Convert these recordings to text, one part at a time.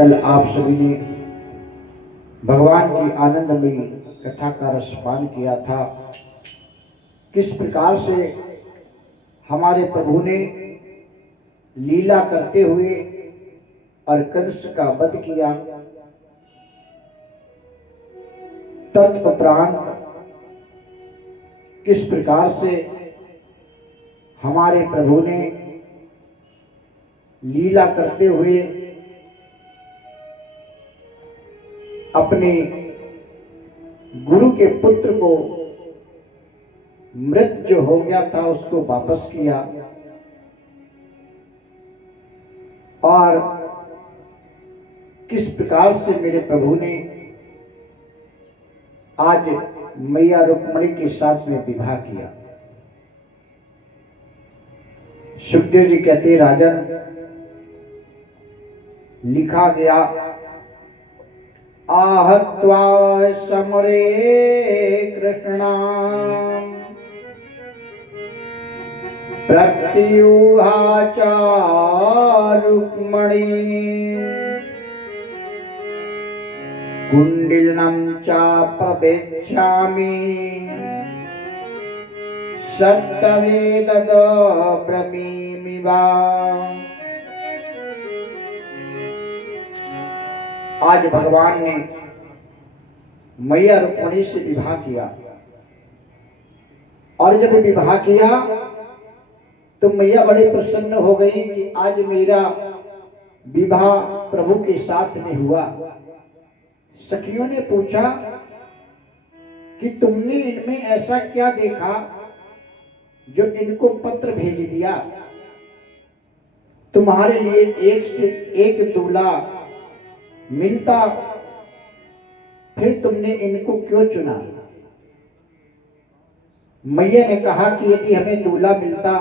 कल आप सभी ने भगवान की आनंदमयी कथा का रसपान किया था। किस प्रकार से हमारे प्रभु ने लीला करते हुए और कंस का वध किया। तत्परांत किस प्रकार से हमारे प्रभु ने लीला करते हुए अपने गुरु के पुत्र को मृत जो हो गया था उसको वापस किया और किस प्रकार से मेरे प्रभु ने आज मैया रुक्मिणी के साथ में विवाह किया। सुखदेव जी कहते राजन, लिखा गया आहत्वा समरे कृष्णा प्रत्युहाचा रुक्मिणी कुंडिलनं च प्रवेक्ष्यामि सत्यवेदद ब्रवीमि वा। आज भगवान ने मैया रुक्मिणी से विवाह किया और जब विवाह किया तो मैया बड़े प्रसन्न हो गई कि आज मेरा विवाह प्रभु के साथ में हुआ। सखियों ने पूछा कि तुमने इनमें ऐसा क्या देखा जो इनको पत्र भेज दिया? तुम्हारे लिए एक से एक दूल्हा मिलता, फिर तुमने इनको क्यों चुना? मैया ने कहा कि यदि हमें दूल्हा मिलता,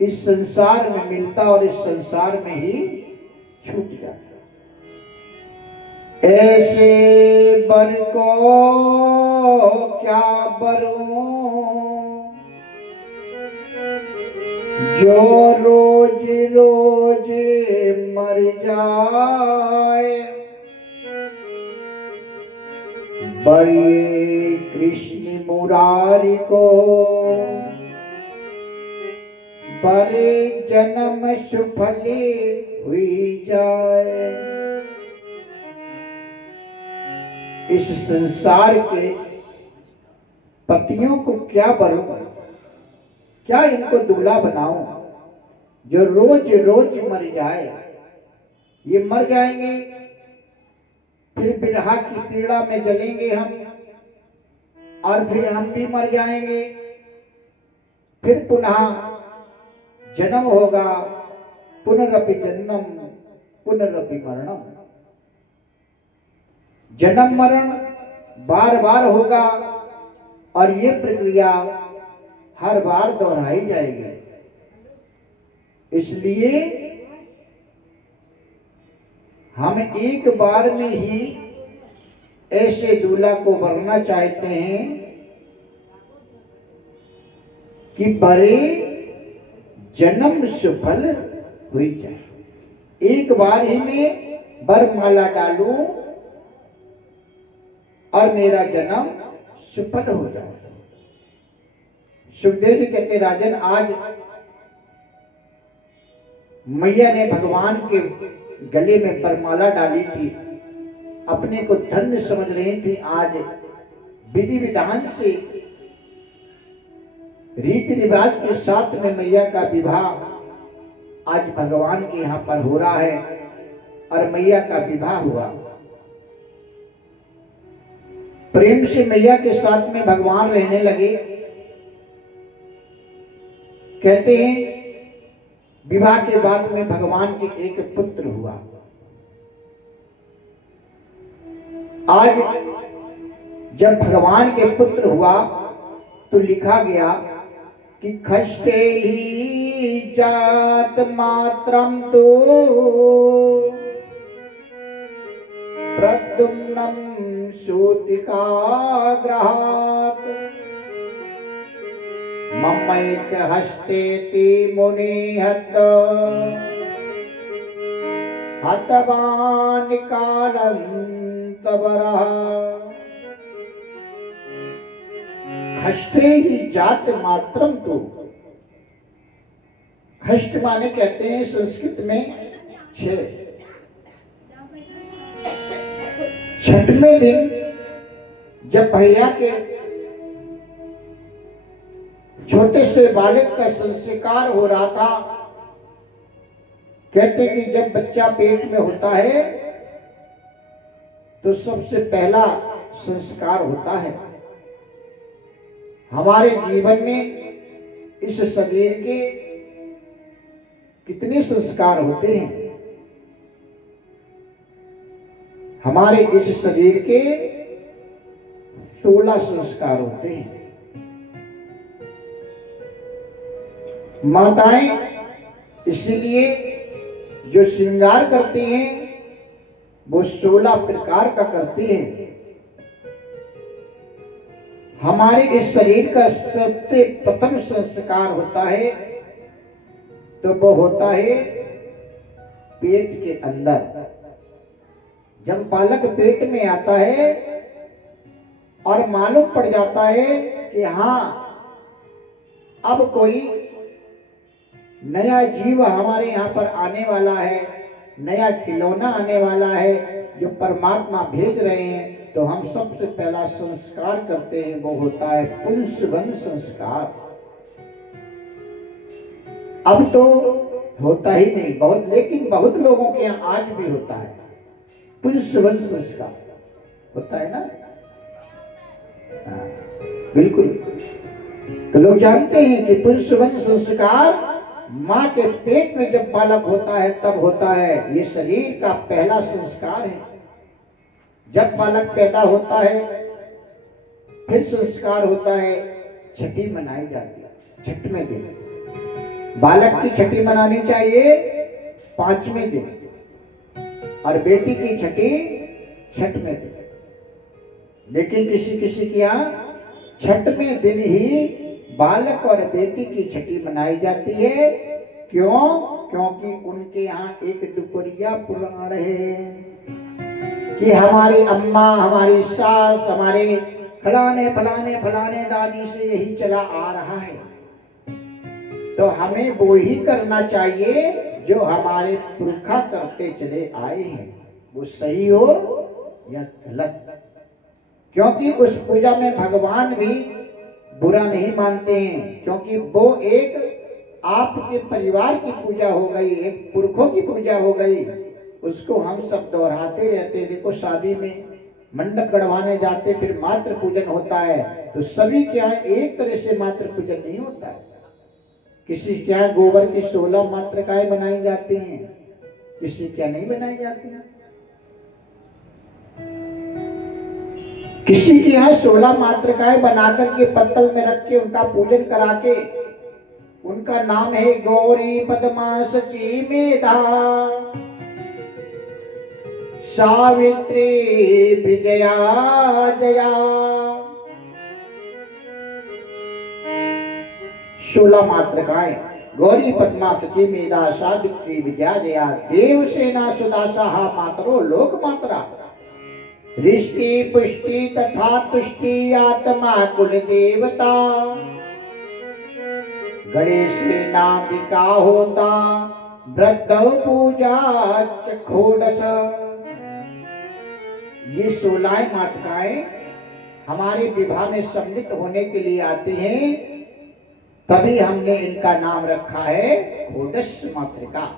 इस संसार में मिलता और इस संसार में ही छूट जाता। ऐसे बर को क्या बरूं जो रोज रोज मर जाए। बड़े कृष्ण मुरारी को बड़े जन्म सुफले हुई जाए। इस संसार के पतियों को क्या बरूं, क्या इनको दूल्हा बनाऊं जो रोज रोज मर जाए। ये मर जाएंगे, फिर विरह की पीड़ा में जलेंगे हम, और फिर हम भी मर जाएंगे। फिर पुनः जन्म होगा, पुनरपि जन्म पुनरपि मरणम। जन्म मरण बार बार होगा और ये प्रक्रिया हर बार दोहराई जाएगी। इसलिए हम एक बार में ही ऐसे दूल्हा को वरना चाहते हैं कि बड़े जन्म सफल हुई जाए। एक बार ही में वरमाला डालूं और मेरा जन्म सफल हो जाए। सुखदेव जी कहते राजन, आज मैया ने भगवान के गले में वरमाला डाली थी, अपने को धन्य समझ रही थी। आज विधि विधान से रीति रिवाज के साथ में मैया का विवाह आज भगवान के यहाँ पर हो रहा है और मैया का विवाह हुआ। प्रेम से मैया के साथ में भगवान रहने लगे। कहते हैं विवाह के बाद में भगवान के एक पुत्र हुआ। आज जब भगवान के पुत्र हुआ तो लिखा गया कि खष्टे ही जात मात्रम तो प्रद्युम्नं सूतिका ग्रहात् मम्मैक हस्तेति मुनिहत हतवान कालंतवरः खष्टे ही जात मात्रम तो। खष्ट माने कहते हैं संस्कृत में 6। छठवें दिन जब भैया के छोटे से बालक का संस्कार हो रहा था, कहते कि जब बच्चा पेट में होता है तो सबसे पहला संस्कार होता है। हमारे जीवन में इस शरीर के कितने संस्कार होते हैं? हमारे इस शरीर के 16 संस्कार होते हैं। माताएं इसलिए जो श्रृंगार करती हैं वो 16 प्रकार का करती हैं। हमारे इस शरीर का सबसे प्रथम संस्कार होता है तो वो होता है पेट के अंदर। जब बालक पेट में आता है और मालूम पड़ जाता है कि हाँ अब कोई नया जीव हमारे यहाँ पर आने वाला है, नया खिलौना आने वाला है जो परमात्मा भेज रहे हैं, तो हम सबसे पहला संस्कार करते हैं, वो होता है पुंसवन संस्कार। अब तो होता ही नहीं बहुत, लेकिन बहुत लोगों के यहाँ आज भी होता है पुंसवन संस्कार होता है ना। बिल्कुल। तो लोग जानते हैं कि पुंसवन संस्कार माँ के पेट में जब बालक होता है तब होता है। ये शरीर का पहला संस्कार है। जब बालक पैदा होता है फिर संस्कार होता है, छठी मनाई जाती है 6वें दिन। बालक की छठी मनानी चाहिए 5वें दिन और बेटी की छठी 6वें दिन। लेकिन किसी किसी के यहाँ 6वें दिन ही बालक और बेटी की छठी मनाई जाती है। क्यों? क्योंकि उनके यहाँ एक दुपरिया पुराण है कि हमारी अम्मा, हमारी सास, हमारे फलाने फलाने फलाने दादी से यही चला आ रहा है, तो हमें वो ही करना चाहिए जो हमारे पुरखा करते चले आए हैं, वो सही हो या गलत। क्योंकि उस पूजा में भगवान भी बुरा नहीं मानते हैं, क्योंकि वो एक आपके परिवार की पूजा हो गई, एक पुरखों की पूजा हो गई। उसको हम सब दोहराते रहते। देखो शादी में मंडप गढ़वाने जाते फिर मातृ पूजन होता है, तो सभी के यहाँ एक तरह से मातृ पूजन नहीं होता है। किसी के यहाँ गोबर की 16 मातृकाएं बनाई जाती हैं, किसी के यहाँ नहीं बनाई जाती हैं। किसी के यहाँ 16 मातृकाएं बनाकर के पत्तल में रख के उनका पूजन करा के, उनका नाम है गौरी पद्मा सची मेधा सावित्री विजया जया। 16 मातृकाएं गौरी पद्मा सची मेधा सावित्री विजया जया देवसेना सुदासाहा मातरो लोक मात्रा रिष्टि पुष्टि तथा तुष्टि आत्मा कुल देवता गणेश नादिका होता वृद्ध पूजा चखोडस। ये 16 मातृकाएं हमारे विवाह में सम्मिलित होने के लिए आती हैं, तभी हमने इनका नाम रखा है खोडस मातृका।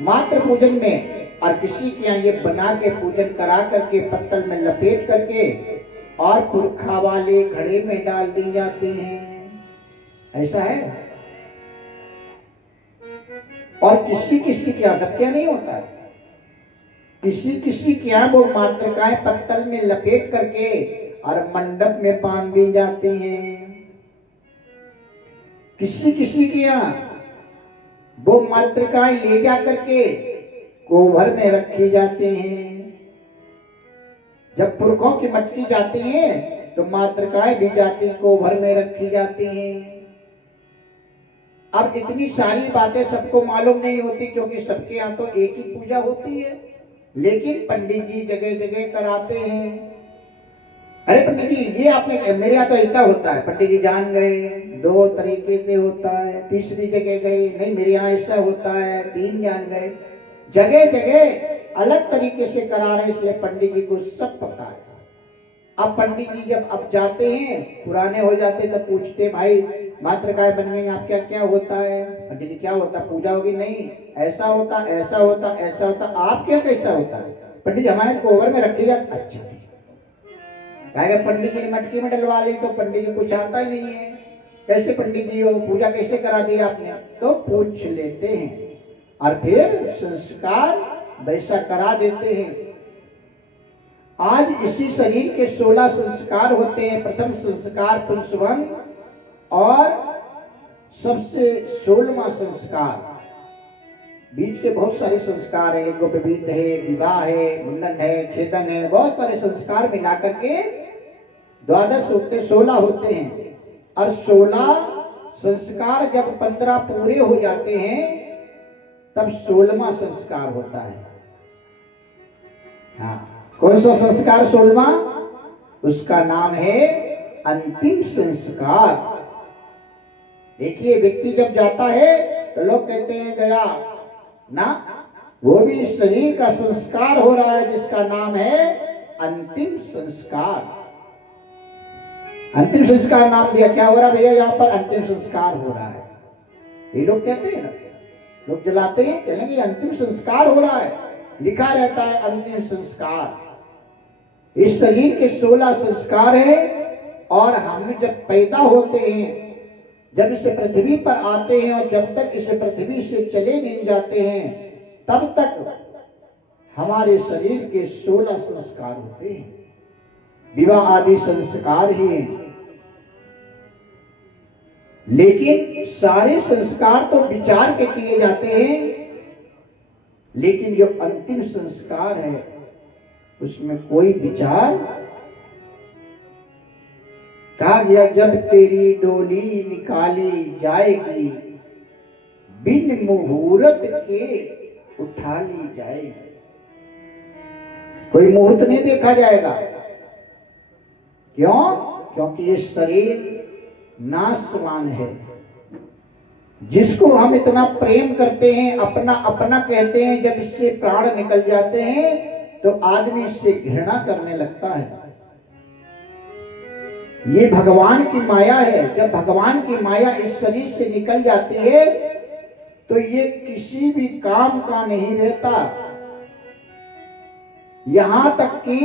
मातृ पूजन में और किसी के यहाँ ये बना के पूजन करा करके पत्तल में लपेट करके और पुरखा वाले घड़े में डाल दी जाती हैं। ऐसा है। और किसी किसी के यहाँ सब क्या नहीं होता है, किसी किसी के यहाँ वो मातृकाएं पत्तल में लपेट करके और मंडप में बांध दी जाती हैं। किसी किसी के यहाँ वो मातृकाएं ले जा करके कोभर में रखी जाती हैं। जब पुरखों की मटकी जाती है तो मातृकाएं भी जाती कोभर में रखी जाती हैं। अब इतनी सारी बातें सबको मालूम नहीं होती, क्योंकि सबके यहाँ तो एक ही पूजा होती है, लेकिन पंडित जी जगह जगह कराते हैं। अरे पंडित जी ये आपने, मेरे यहाँ तो ऐसा होता है, पंडित जी जान गए 2 तरीके से होता है, तीसरी जगह गए नहीं मेरे यहाँ ऐसा होता है, 3 जान गए, जगह जगह अलग तरीके से करा रहे, इसलिए पंडित जी को सब पता है। अब पंडित जी जब अब जाते हैं, पुराने हो जाते तो पूछते भाई मात्रकाय बन गए, आप क्या क्या होता है? पंडित जी क्या होता, पूजा होगी? नहीं, ऐसा होता ऐसा होता ऐसा होता। आप क्या कैसा होता है? पंडित जी हमारे गोबर में रखी जाती। अच्छा, कहेगा पंडित जी ने मटकी में डलवा ली, तो पंडित जी कुछ आता ही नहीं है, कैसे पंडित जी हो, पूजा कैसे करा दी आपने? तो पूछ लेते हैं और फिर संस्कार वैसा करा देते हैं। आज इसी शरीर के 16 संस्कार होते हैं। प्रथम संस्कार पुंसवन और सबसे 16वां संस्कार, बीच के बहुत सारे संस्कार है, गोपवीत है, विवाह है, मुंडन है, छेदन है, बहुत सारे संस्कार मिलाकर के 12 होते, 16 होते हैं। और 16 संस्कार जब 15 पूरे हो जाते हैं तब 16वां संस्कार होता है। हाँ, कौन सा संस्कार 16वां? उसका नाम है अंतिम संस्कार। देखिए व्यक्ति जब जाता है तो लोग कहते हैं गया ना, वो भी शरीर का संस्कार हो रहा है जिसका नाम है अंतिम संस्कार। अंतिम संस्कार नाम दिया, क्या हो रहा है भैया यहाँ पर? अंतिम संस्कार हो रहा है। ये लोग कहते हैं ना, लोग जलाते हैं, कहेंगे अंतिम संस्कार हो रहा है, लिखा रहता है अंतिम संस्कार। इस शरीर के 16 संस्कार है, और हम जब पैदा होते हैं, जब इस पृथ्वी पर आते हैं, और जब तक इस पृथ्वी से चले नहीं जाते हैं, तब तक हमारे शरीर के 16 संस्कार होते हैं। विवाह आदि संस्कार ही हैं। लेकिन सारे संस्कार तो विचार के किए जाते हैं, लेकिन जो अंतिम संस्कार है उसमें कोई विचार। कहा गया जब तेरी डोली निकाली जाएगी, बिन मुहूर्त के उठा ली जाएगी। कोई मुहूर्त नहीं देखा जाएगा। क्यों? क्योंकि ये शरीर नाशवान है। जिसको हम इतना प्रेम करते हैं, अपना अपना कहते हैं, जब इससे प्राण निकल जाते हैं तो आदमी इससे घृणा करने लगता है। ये भगवान की माया है। जब भगवान की माया इस शरीर से निकल जाती है तो ये किसी भी काम का नहीं रहता। यहां तक कि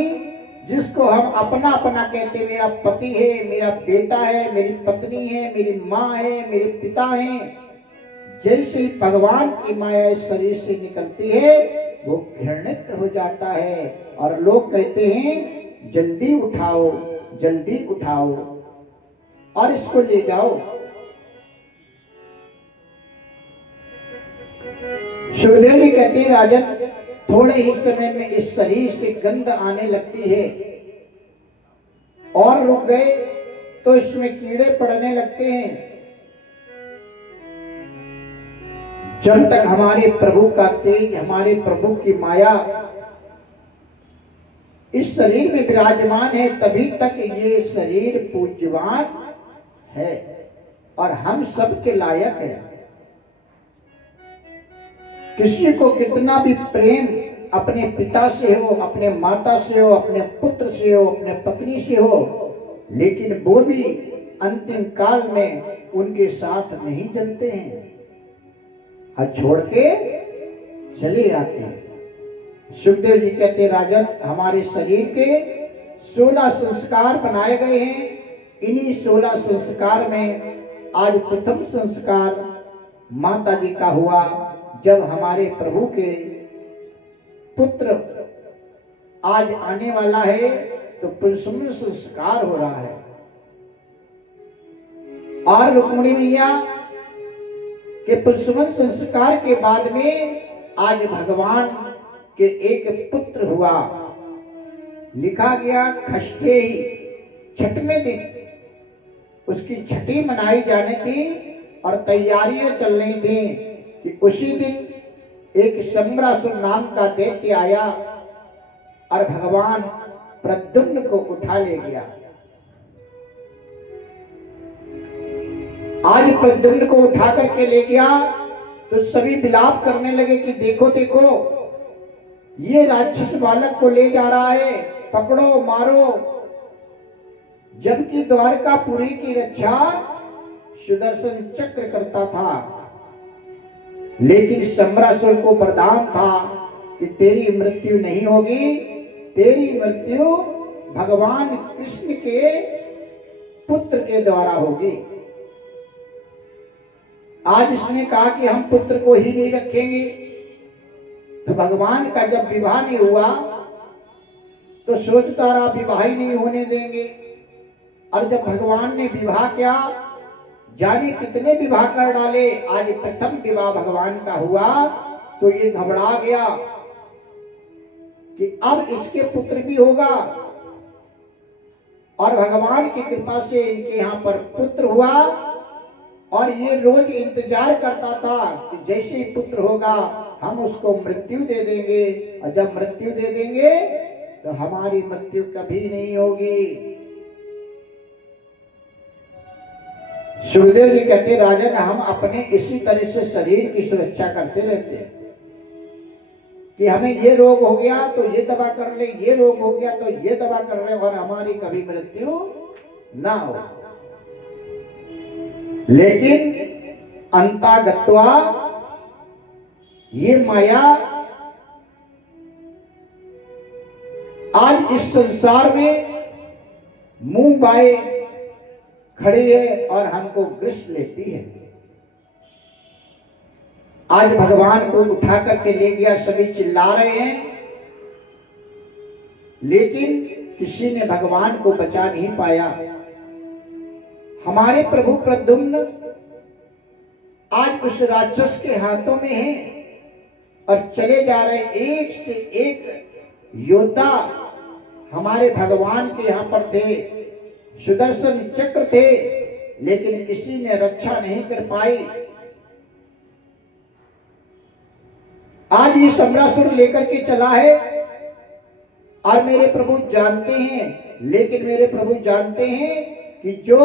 जिसको हम अपना अपना कहते, मेरा पति है, मेरा बेटा है, मेरी पत्नी है, मेरी माँ है, मेरे पिता हैं, जैसे ही भगवान की माया इस शरीर से निकलती है वो घृणित हो जाता है, और लोग कहते हैं जल्दी उठाओ, जल्दी उठाओ और इसको ले जाओ। सुखदेव जी कहते हैं राजन, थोड़े ही समय में इस शरीर से गंध आने लगती है, और रुक गए तो इसमें कीड़े पड़ने लगते हैं। जब तक हमारे प्रभु का तेज, हमारे प्रभु की माया इस शरीर में विराजमान है, तभी तक ये शरीर पूज्यवान है और हम सबके लायक है। किसी को कितना भी प्रेम अपने पिता से हो, अपने माता से हो, अपने पुत्र से हो, अपने पत्नी से हो, लेकिन वो भी अंतिम काल में उनके साथ नहीं चलते हैं और छोड़ के चले आते हैं। सुखदेव जी कहते राजन, हमारे शरीर के 16 संस्कार बनाए गए हैं। इन्हीं 16 संस्कार में आज प्रथम संस्कार माता जी का हुआ, जब हमारे प्रभु के पुत्र आज आने वाला है तो पुंसवन संस्कार हो रहा है। और रुक्मिणी मैया के पुंसवन संस्कार के बाद में आज भगवान के एक पुत्र हुआ। लिखा गया खष्टे ही, छठवें दिन उसकी छठी मनाई जाने थी, और तैयारियां चल रही थी कि उसी दिन एक सम्रासुर नाम का दैत्य आया और भगवान प्रद्युम्न को उठा ले गया। आज प्रद्युम्न को उठा करके ले गया तो सभी विलाप करने लगे कि देखो देखो ये राक्षस बालक को ले जा रहा है, पकड़ो मारो। जबकि द्वारकापुरी की रक्षा सुदर्शन चक्र करता था, लेकिन सम्रासुर को वरदान था कि तेरी मृत्यु नहीं होगी, तेरी मृत्यु भगवान कृष्ण के पुत्र के द्वारा होगी। आज इसने कहा कि हम पुत्र को ही नहीं रखेंगे। तो भगवान का जब विवाह नहीं हुआ तो सोचता रहा विवाह ही नहीं होने देंगे। और जब भगवान ने विवाह किया, जाने कितने विवाह कर डाले, आज प्रथम विवाह भगवान का हुआ तो ये घबरा गया कि अब इसके पुत्र भी होगा। और भगवान की कृपा से इनके यहाँ पर पुत्र हुआ और ये रोज इंतजार करता था कि जैसे ही पुत्र होगा हम उसको मृत्यु दे देंगे, और जब मृत्यु दे देंगे तो हमारी मृत्यु कभी नहीं होगी। सुखदेव जी कहते राजन, हम अपने इसी तरह से शरीर की सुरक्षा करते रहते हैं कि हमें ये रोग हो गया तो ये दवा कर ले, ये रोग हो गया तो ये दवा कर ले, और हमारी कभी मृत्यु ना हो। लेकिन अंतागत्वा ये माया आज इस संसार में मुंह बाए खड़ी है और हमको ग्रस लेती है। आज भगवान को उठा करके ले गया, सभी चिल्ला रहे हैं, लेकिन किसी ने भगवान को बचा नहीं पाया। हमारे प्रभु प्रद्युम्न आज उस राक्षस के हाथों में है और चले जा रहे, एक से एक योद्धा हमारे भगवान के यहाँ पर थे, सुदर्शन चक्र थे, लेकिन किसी ने रक्षा नहीं कर पाई। आज ये सम्रासुर लेकर के चला है और मेरे प्रभु जानते हैं, लेकिन मेरे प्रभु जानते हैं कि जो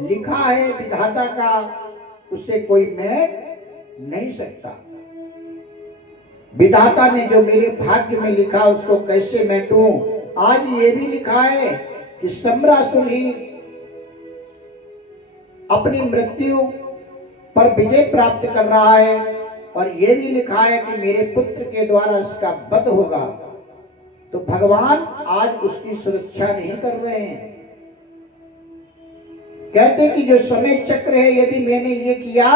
लिखा है विधाता का उससे कोई मैट नहीं सकता। विधाता ने जो मेरे भाग्य में लिखा उसको कैसे मैटूं। आज ये भी लिखा है कि सम्रासुर ही अपनी मृत्यु पर विजय प्राप्त कर रहा है, और ये भी लिखा है कि मेरे पुत्र के द्वारा इसका वध होगा। तो भगवान आज उसकी सुरक्षा नहीं कर रहे हैं। कहते कि जो समय चक्र है, यदि मैंने ये किया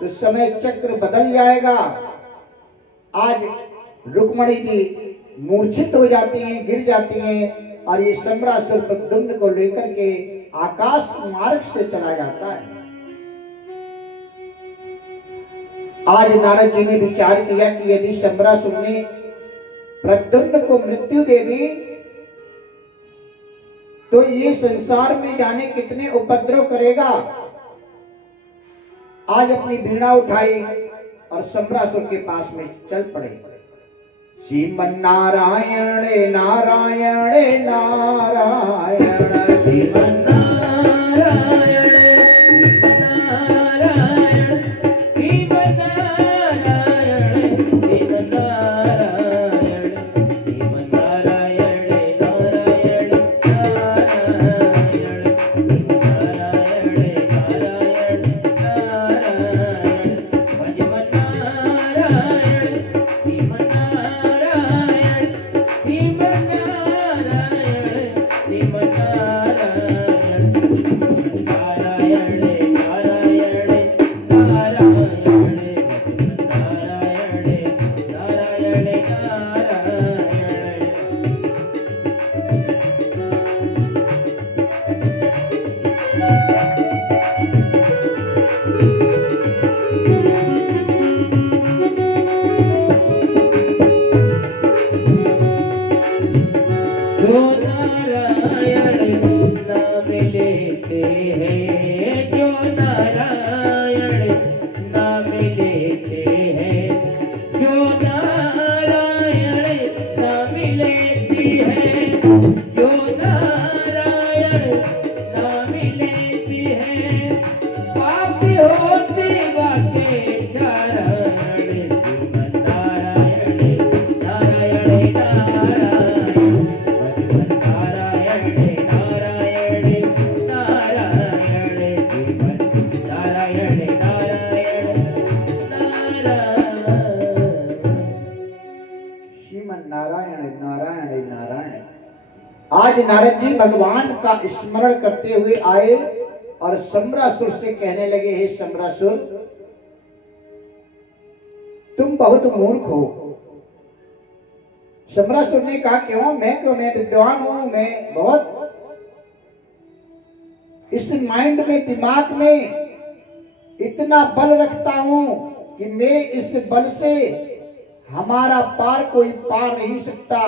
तो समय चक्र बदल जाएगा। आज रुक्मणी जी मूर्छित हो जाती हैं, गिर जाती हैं, और ये सम्रासुर प्रद्युम्न को लेकर के आकाश मार्ग से चला जाता है। आज नारद जी ने विचार किया कि यदि सम्रासुर ने प्रद्युम्न को मृत्यु दे दी तो ये संसार में जाने कितने उपद्रव करेगा। आज अपनी वीणा उठाई और सम्रासुर के पास में चल पड़े। श्रीमन नारायण नारायण नारायण, श्रीमन नारायण नारायण, श्रीमन नारायण श्रीमन नारायण, श्रीमन नारायण नारायण नारायण, नारायण नारायण नारायण, भजमन नारायण श्रीमन नारायण, श्रीमन नारायण श्रीमन नारायण, नारायण नारायण नारायण, नारायण नारायण। जो नारायण नाम लेते हैं, जो नारायण आज नारद जी भगवान का स्मरण करते हुए आए और सम्रासुर से कहने लगे, हे सम्रासुर, तुम बहुत मूर्ख हो। सम्रासुर ने कहा, क्यों? मैं विद्वान हूं, मैं बहुत इस माइंड में, दिमाग में इतना बल रखता हूं कि मेरे इस बल से हमारा पार कोई पार नहीं सकता।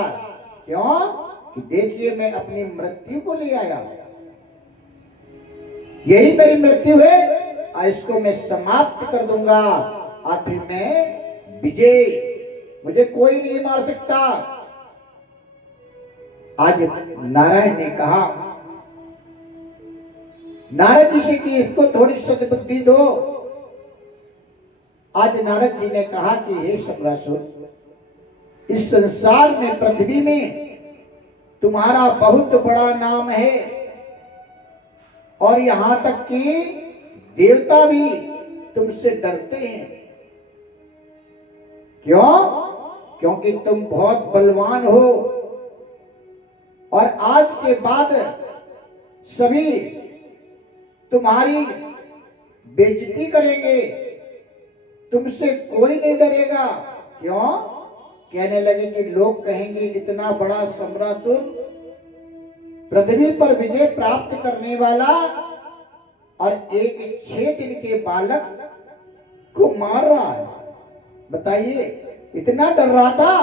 क्यों? कि देखिए, मैं अपनी मृत्यु को ले आया, यही मेरी मृत्यु है और इसको मैं समाप्त कर दूंगा और फिर मैं विजय, मुझे कोई नहीं मार सकता। आज नारायण ने कहा नारद जी से कि इसको थोड़ी सद्बुद्धि दो। आज नारद जी ने कहा कि हे सम्रासुर, इस संसार में, पृथ्वी में तुम्हारा बहुत बड़ा नाम है और यहां तक कि देवता भी तुमसे डरते हैं। क्यों? क्योंकि तुम बहुत बलवान हो और आज के बाद सभी तुम्हारी बेइज्जती करेंगे, तुमसे कोई नहीं डरेगा। क्यों? कहने लगे कि लोग कहेंगे, इतना बड़ा सम्रासुर, पृथ्वी पर विजय प्राप्त करने वाला और एक 6 दिन के बालक को मार रहा है। बताइए, इतना डर रहा था।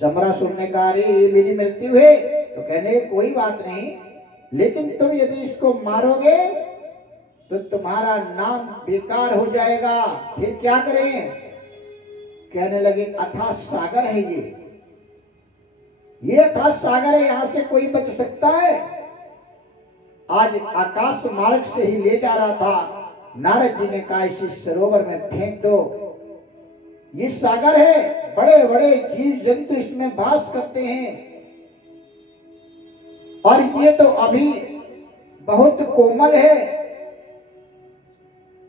सम्रासुर ने कहा, अरे ये मेरी मृत्यु है। तो कहने कोई बात नहीं, लेकिन तुम यदि इसको मारोगे तो तुम्हारा नाम बेकार हो जाएगा। फिर क्या करें? कहने लगे, अथाह सागर है ये अथाह सागर है, यहां से कोई बच सकता है? आज आकाश मार्ग से ही ले जा रहा था। नारद जी ने कहा, इसी सरोवर में फेंक दो। ये सागर है, बड़े बड़े जीव जंतु इसमें वास करते हैं और ये तो अभी बहुत कोमल है।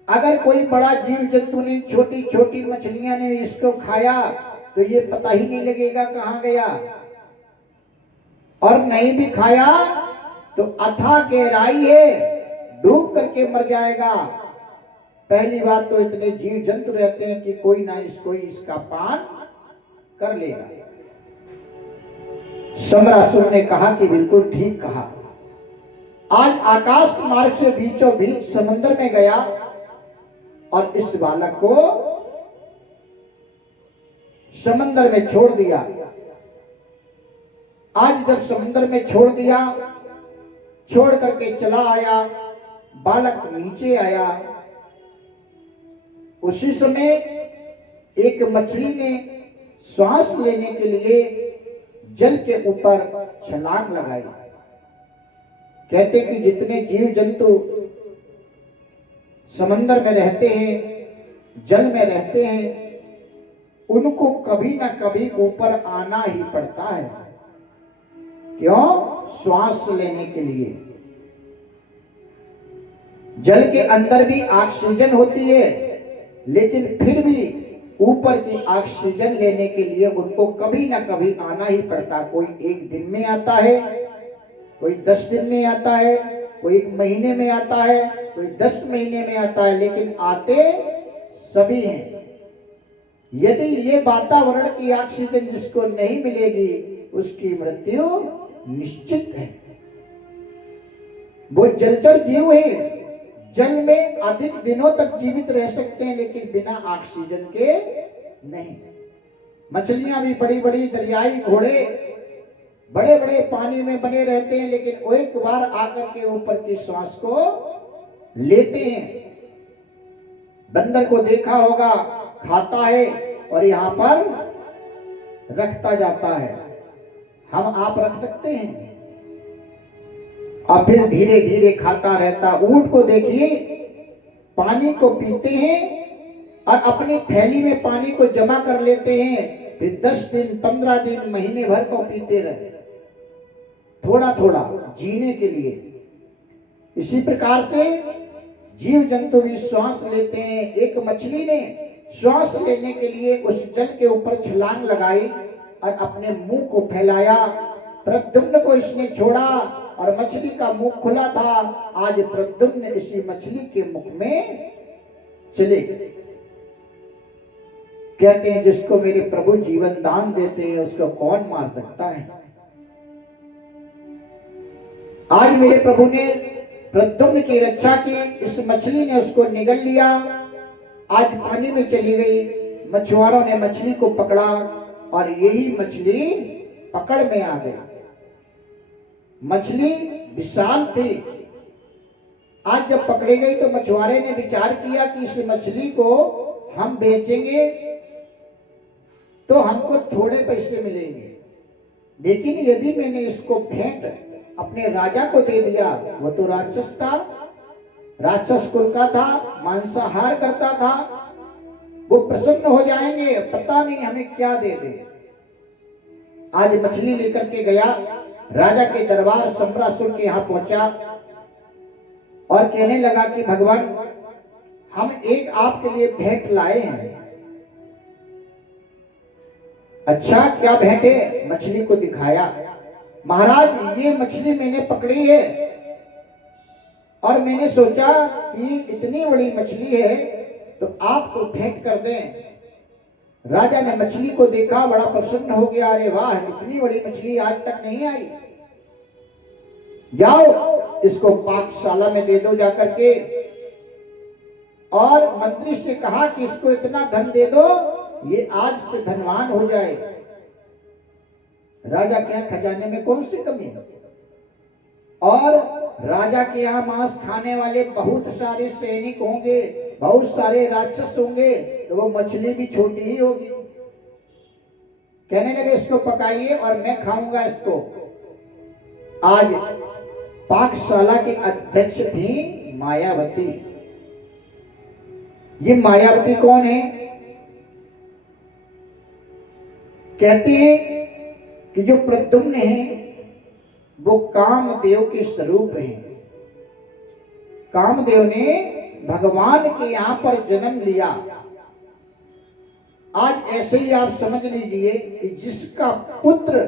अगर कोई बड़ा जीव जंतु ने, छोटी छोटी मछलियां ने इसको खाया तो ये पता ही नहीं लगेगा कहां गया, और नहीं भी खाया तो अथाह गहराई है, डूब करके मर जाएगा। पहली बात तो इतने जीव जंतु रहते हैं कि कोई ना कोई इसका पान कर लेगा। सम्रासुर ने कहा कि बिल्कुल ठीक कहा। आज आकाश मार्ग से बीचों बीच समुद्र में गया और इस बालक को समुद्र में छोड़ दिया। आज जब समुद्र में छोड़ दिया, छोड़ करके चला आया, बालक नीचे आया। उसी समय एक मछली ने श्वास लेने के लिए जल के ऊपर छलांग लगाई। कहते कि जितने जीव जंतु समंदर में रहते हैं, जल में रहते हैं, उनको कभी ना कभी ऊपर आना ही पड़ता है। क्यों? श्वास लेने के लिए। जल के अंदर भी ऑक्सीजन होती है, लेकिन फिर भी ऊपर की ऑक्सीजन लेने के लिए उनको कभी ना कभी आना ही पड़ता। कोई 1 दिन में आता है, कोई 10 दिन में आता है, कोई 1 महीने में आता है, कोई 10 महीने में आता है, लेकिन आते सभी हैं। यदि ये वातावरण की ऑक्सीजन जिसको नहीं मिलेगी, उसकी मृत्यु निश्चित है। वो जलचर जीव है, जल में अधिक दिनों तक जीवित रह सकते हैं, लेकिन बिना ऑक्सीजन के नहीं। मछलियां भी, बड़ी बड़ी दरियाई घोड़े बड़े बड़े पानी में बने रहते हैं, लेकिन वो एक बार आकर के ऊपर की सांस को लेते हैं। बंदर को देखा होगा, खाता है और यहां पर रखता जाता है। हम आप रख सकते हैं? और फिर धीरे धीरे खाता रहता। ऊंट को देखिए, पानी को पीते हैं और अपनी थैली में पानी को जमा कर लेते हैं, फिर 10 दिन, 15 दिन, महीने भर को पीते रहे, थोड़ा थोड़ा जीने के लिए। इसी प्रकार से जीव जंतु भी श्वास लेते हैं। एक मछली ने श्वास लेने के लिए उस जल के ऊपर छलांग लगाई और अपने मुंह को फैलाया प्रद्युम्न को इसने छोड़ा और मछली का मुंह खुला था। आज प्रद्युम्न इसी मछली के मुख में चले गए। कहते हैं जिसको मेरे प्रभु जीवन दान देते हैं उसको कौन मार सकता है। आज मेरे प्रभु ने प्रद्युम्न की रक्षा की, इस मछली ने उसको निगल लिया। आज पानी में चली गई, मछुआरों ने मछली को पकड़ा और यही मछली पकड़ में आ गई। मछली विशाल थी। आज जब पकड़ी गई तो मछुआरे ने विचार किया कि इस मछली को हम बेचेंगे तो हमको थोड़े पैसे मिलेंगे, लेकिन यदि मैंने इसको भेंट अपने राजा को दे दिया, वो तो राक्षस था, राक्षस कुल का था, मांसाहार करता था, वो प्रसन्न हो जाएंगे, पता नहीं हमें क्या दे दे। आज मछली लेकर के गया, राजा के दरबार सम्रासुर के यहाँ पहुंचा और कहने लगा कि भगवान हम एक आपके लिए भेंट लाए हैं। अच्छा क्या भेंट है? मछली को दिखाया। महाराज ये मछली मैंने पकड़ी है और मैंने सोचा कि इतनी बड़ी मछली है तो आपको भेंट कर दें। राजा ने मछली को देखा, बड़ा प्रसन्न हो गया। अरे वाह, इतनी बड़ी मछली आज तक नहीं आई, जाओ इसको पाकशाला में दे दो जाकर के। और मंत्री से कहा कि इसको इतना धन दे दो, ये आज से धनवान हो जाए। राजा के यहाँ खजाने में कौन सी कमी है? और राजा के यहाँ मांस खाने वाले बहुत सारे सैनिक होंगे, बहुत सारे राक्षस होंगे, तो वो मछली भी छोटी ही होगी। कहने लगे इसको पकाइए और मैं खाऊंगा इसको। आज पाकशाला के अध्यक्ष थी मायावती। ये मायावती कौन है? कहते हैं कि जो प्रद्युम्न है वो कामदेव के स्वरूप है। कामदेव ने भगवान के यहाँ पर जन्म लिया। आज ऐसे ही आप समझ लीजिए कि जिसका पुत्र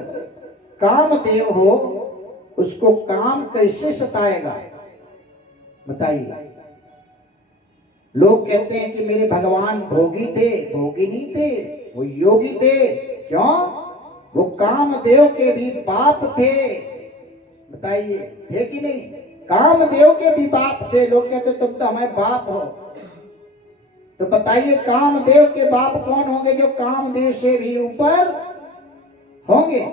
कामदेव हो उसको काम कैसे सताएगा, बताइए। लोग कहते हैं कि मेरे भगवान भोगी थे, भोगी नहीं थे, वो योगी थे। क्यों? वो कामदेव के भी बाप थे, बताइए थे कि नहीं? कामदेव के भी बाप थे। लोग कहते तुम तो हमारे बाप हो, तो बताइए कामदेव के बाप कौन होंगे? जो कामदेव से भी ऊपर होंगे।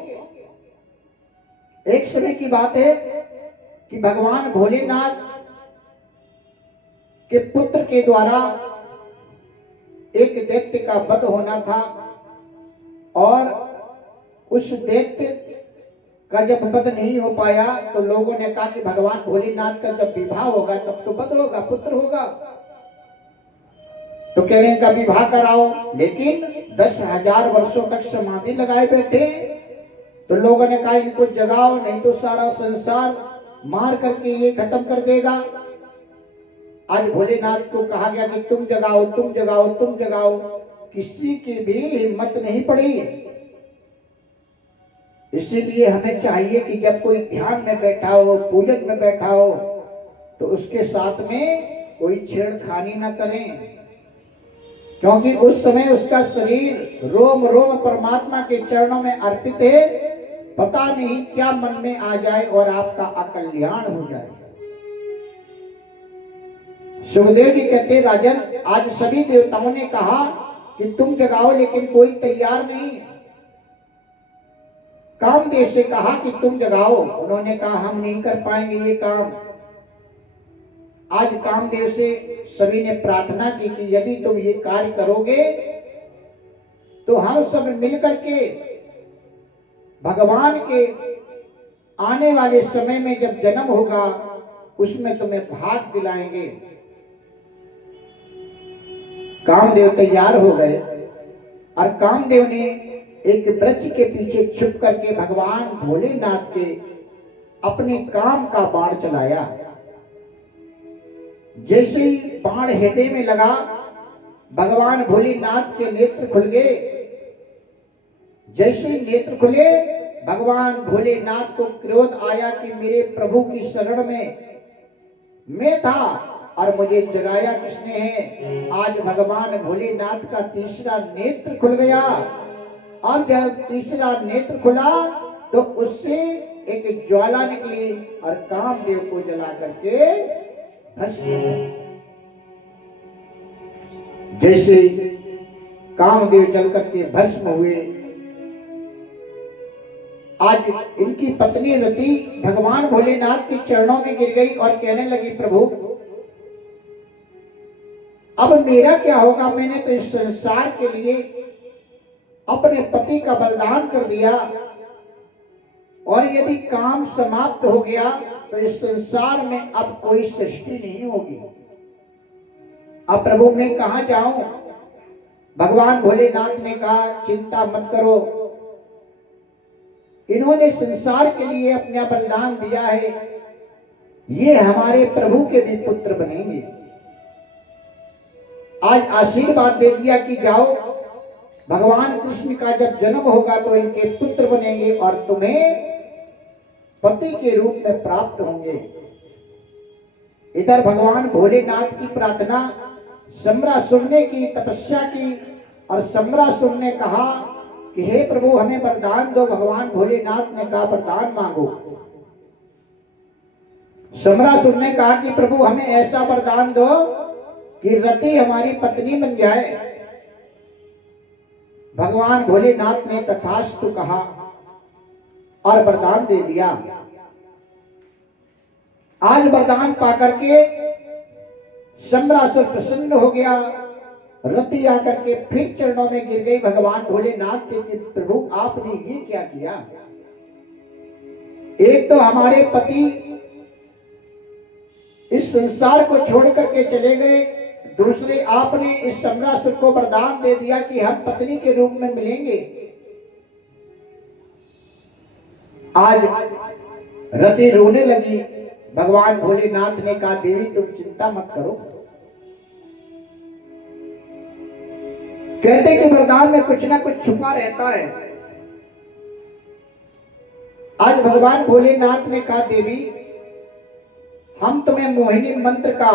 एक समय की बात है कि भगवान भोलेनाथ के पुत्र के द्वारा एक दैत्य का वध होना था और उस दैत्य का जब वध नहीं हो पाया तो लोगों ने कहा कि भगवान भोलेनाथ का जब विवाह होगा तब तो वध होगा, पुत्र होगा। तो कह रहे हैं का विवाह कराओ, लेकिन 10,000 वर्षों तक समाधि लगाए बैठे। तो लोगों ने कहा इनको जगाओ, नहीं तो सारा संसार मार करके ये खत्म कर देगा। आज भोलेनाथ को कहा गया कि तुम जगाओ, तुम जगाओ, तुम जगाओ, किसी की भी हिम्मत नहीं पड़ी। इसीलिए हमें चाहिए कि जब कोई ध्यान में बैठा हो, पूजन में बैठा हो, तो उसके साथ में कोई छेड़खानी न करें, क्योंकि उस समय उसका शरीर रोम रोम परमात्मा के चरणों में अर्पित है। पता नहीं क्या मन में आ जाए और आपका अकल्याण हो जाए। सुखदेव जी कहते राजन, आज सभी देवताओं ने कहा कि तुम जगाओ, लेकिन कोई तैयार नहीं। कामदेव से कहा कि तुम जगाओ, उन्होंने कहा हम नहीं कर पाएंगे ये काम। आज कामदेव से सभी ने प्रार्थना की कि यदि तुम ये कार्य करोगे तो हम सब मिलकर के भगवान के आने वाले समय में जब जन्म होगा उसमें तुम्हें भाग दिलाएंगे। कामदेव तैयार हो गए और कामदेव ने एक वृक्ष के पीछे छुप करके भगवान भोलेनाथ के अपने काम का बाण चलाया। जैसे ही बाण हृदय में लगा, भगवान भोलेनाथ के नेत्र खुल गए। जैसे ही नेत्र खुले, भगवान भोलेनाथ को क्रोध आया कि मेरे प्रभु की शरण में मैं था और मुझे जगाया किसने है। आज भगवान भोलेनाथ का तीसरा नेत्र खुल गया और जब तीसरा नेत्र खुला तो उससे एक ज्वाला निकली और कामदेव को जला करके भस्म। जैसे कामदेव जल करके भस्म हुए, आज इनकी पत्नी रति भगवान भोलेनाथ के चरणों में गिर गई और कहने लगी, प्रभु अब मेरा क्या होगा, मैंने तो इस संसार के लिए अपने पति का बलिदान कर दिया और यदि काम समाप्त हो गया तो इस संसार में अब कोई सृष्टि नहीं होगी। अब प्रभु मैं कहां जाऊं। भगवान भोलेनाथ ने कहा, चिंता मत करो, इन्होंने संसार के लिए अपना बलिदान दिया है, ये हमारे प्रभु के भी पुत्र बनेंगे। आज आशीर्वाद दे दिया कि जाओ, भगवान कृष्ण का जब जन्म होगा तो इनके पुत्र बनेंगे और तुम्हें पति के रूप में प्राप्त होंगे। इधर भगवान भोलेनाथ की प्रार्थना, सम्रासुर ने की, तपस्या की और सम्रासुर ने कहा कि हे प्रभु हमें वरदान दो। भगवान भोलेनाथ ने कहा वरदान मांगो। सम्रासुर ने कहा कि प्रभु हमें ऐसा वरदान दो कि रति हमारी पत्नी बन जाए। भगवान भोलेनाथ ने तथास्तु कहा और वरदान दे दिया। आज वरदान पाकर के सम्रासुर प्रसन्न हो गया। रति आकर के फिर चरणों में गिर गई भगवान भोलेनाथ के कि प्रभु आपने ये क्या किया। एक तो हमारे पति इस संसार को छोड़ करके चले गए, दूसरे आपने इस सम्रासुर को वरदान दे दिया कि हम पत्नी के रूप में मिलेंगे। आज रति रोने लगी। भगवान भोलेनाथ ने कहा देवी तुम चिंता मत करो। कहते कि वरदान में कुछ ना कुछ छुपा रहता है। आज भगवान भोलेनाथ ने कहा देवी हम तुम्हें मोहिनी मंत्र का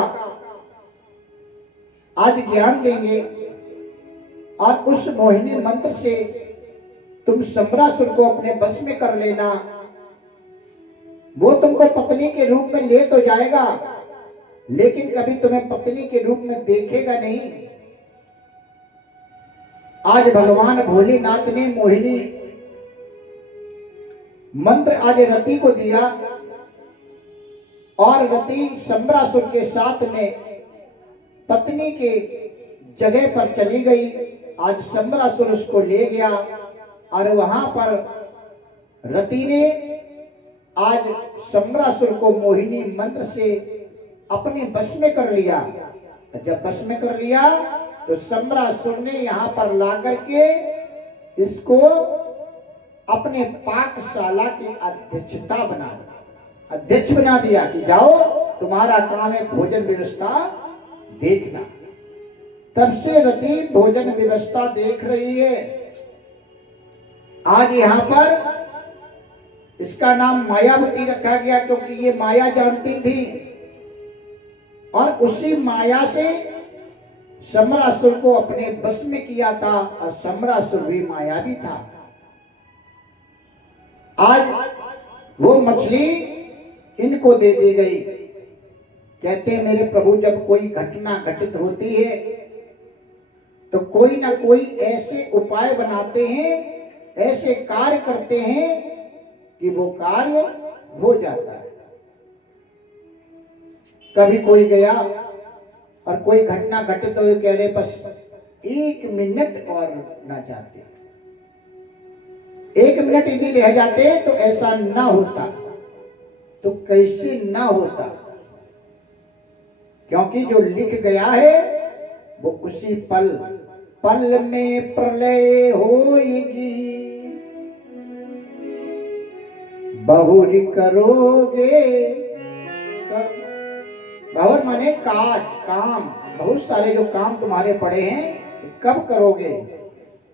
आज ज्ञान देंगे और उस मोहिनी मंत्र से तुम सम्रासुर को अपने बस में कर लेना। वो तुमको पत्नी के रूप में ले तो जाएगा लेकिन कभी तुम्हें पत्नी के रूप में देखेगा नहीं। आज भगवान भोलेनाथ ने मोहिनी मंत्र आज रति को दिया और रति सम्रासुर के साथ में पत्नी के जगह पर चली गई। आज सम्रासुर उसको ले गया और वहां पर रति ने आज सम्रासुर को मोहिनी मंत्र से अपने बस में कर लिया। जब बस में कर लिया तो सम्रासुर ने यहाँ पर लाकर के इसको अपने पाकशाला की अध्यक्ष बना दिया कि जाओ तुम्हारा काम है भोजन व्यवस्था देखना। तब से रति भोजन व्यवस्था देख रही है। आज यहाँ पर इसका नाम मायावती रखा गया क्योंकि ये माया जानती थी और उसी माया से सम्रासुर को अपने बस में किया था और सम्रासुर भी मायावी था। आज वो मछली इनको दे दी गई। कहते हैं मेरे प्रभु जब कोई घटना घटित होती है तो कोई ना कोई ऐसे उपाय बनाते हैं, ऐसे कार्य करते हैं कि वो कार्य हो जाता है। कभी कोई गया और कोई घटना घटित हो कह रहे बस 1 मिनट और ना जाते, 1 मिनट यदि रह जाते तो ऐसा ना होता। तो कैसे ना होता, क्योंकि जो लिख गया है वो उसी पल में प्रलय होएगी। बहुरी करोगे, बहुर माने काज काम, बहुत सारे जो काम तुम्हारे पड़े हैं कब करोगे,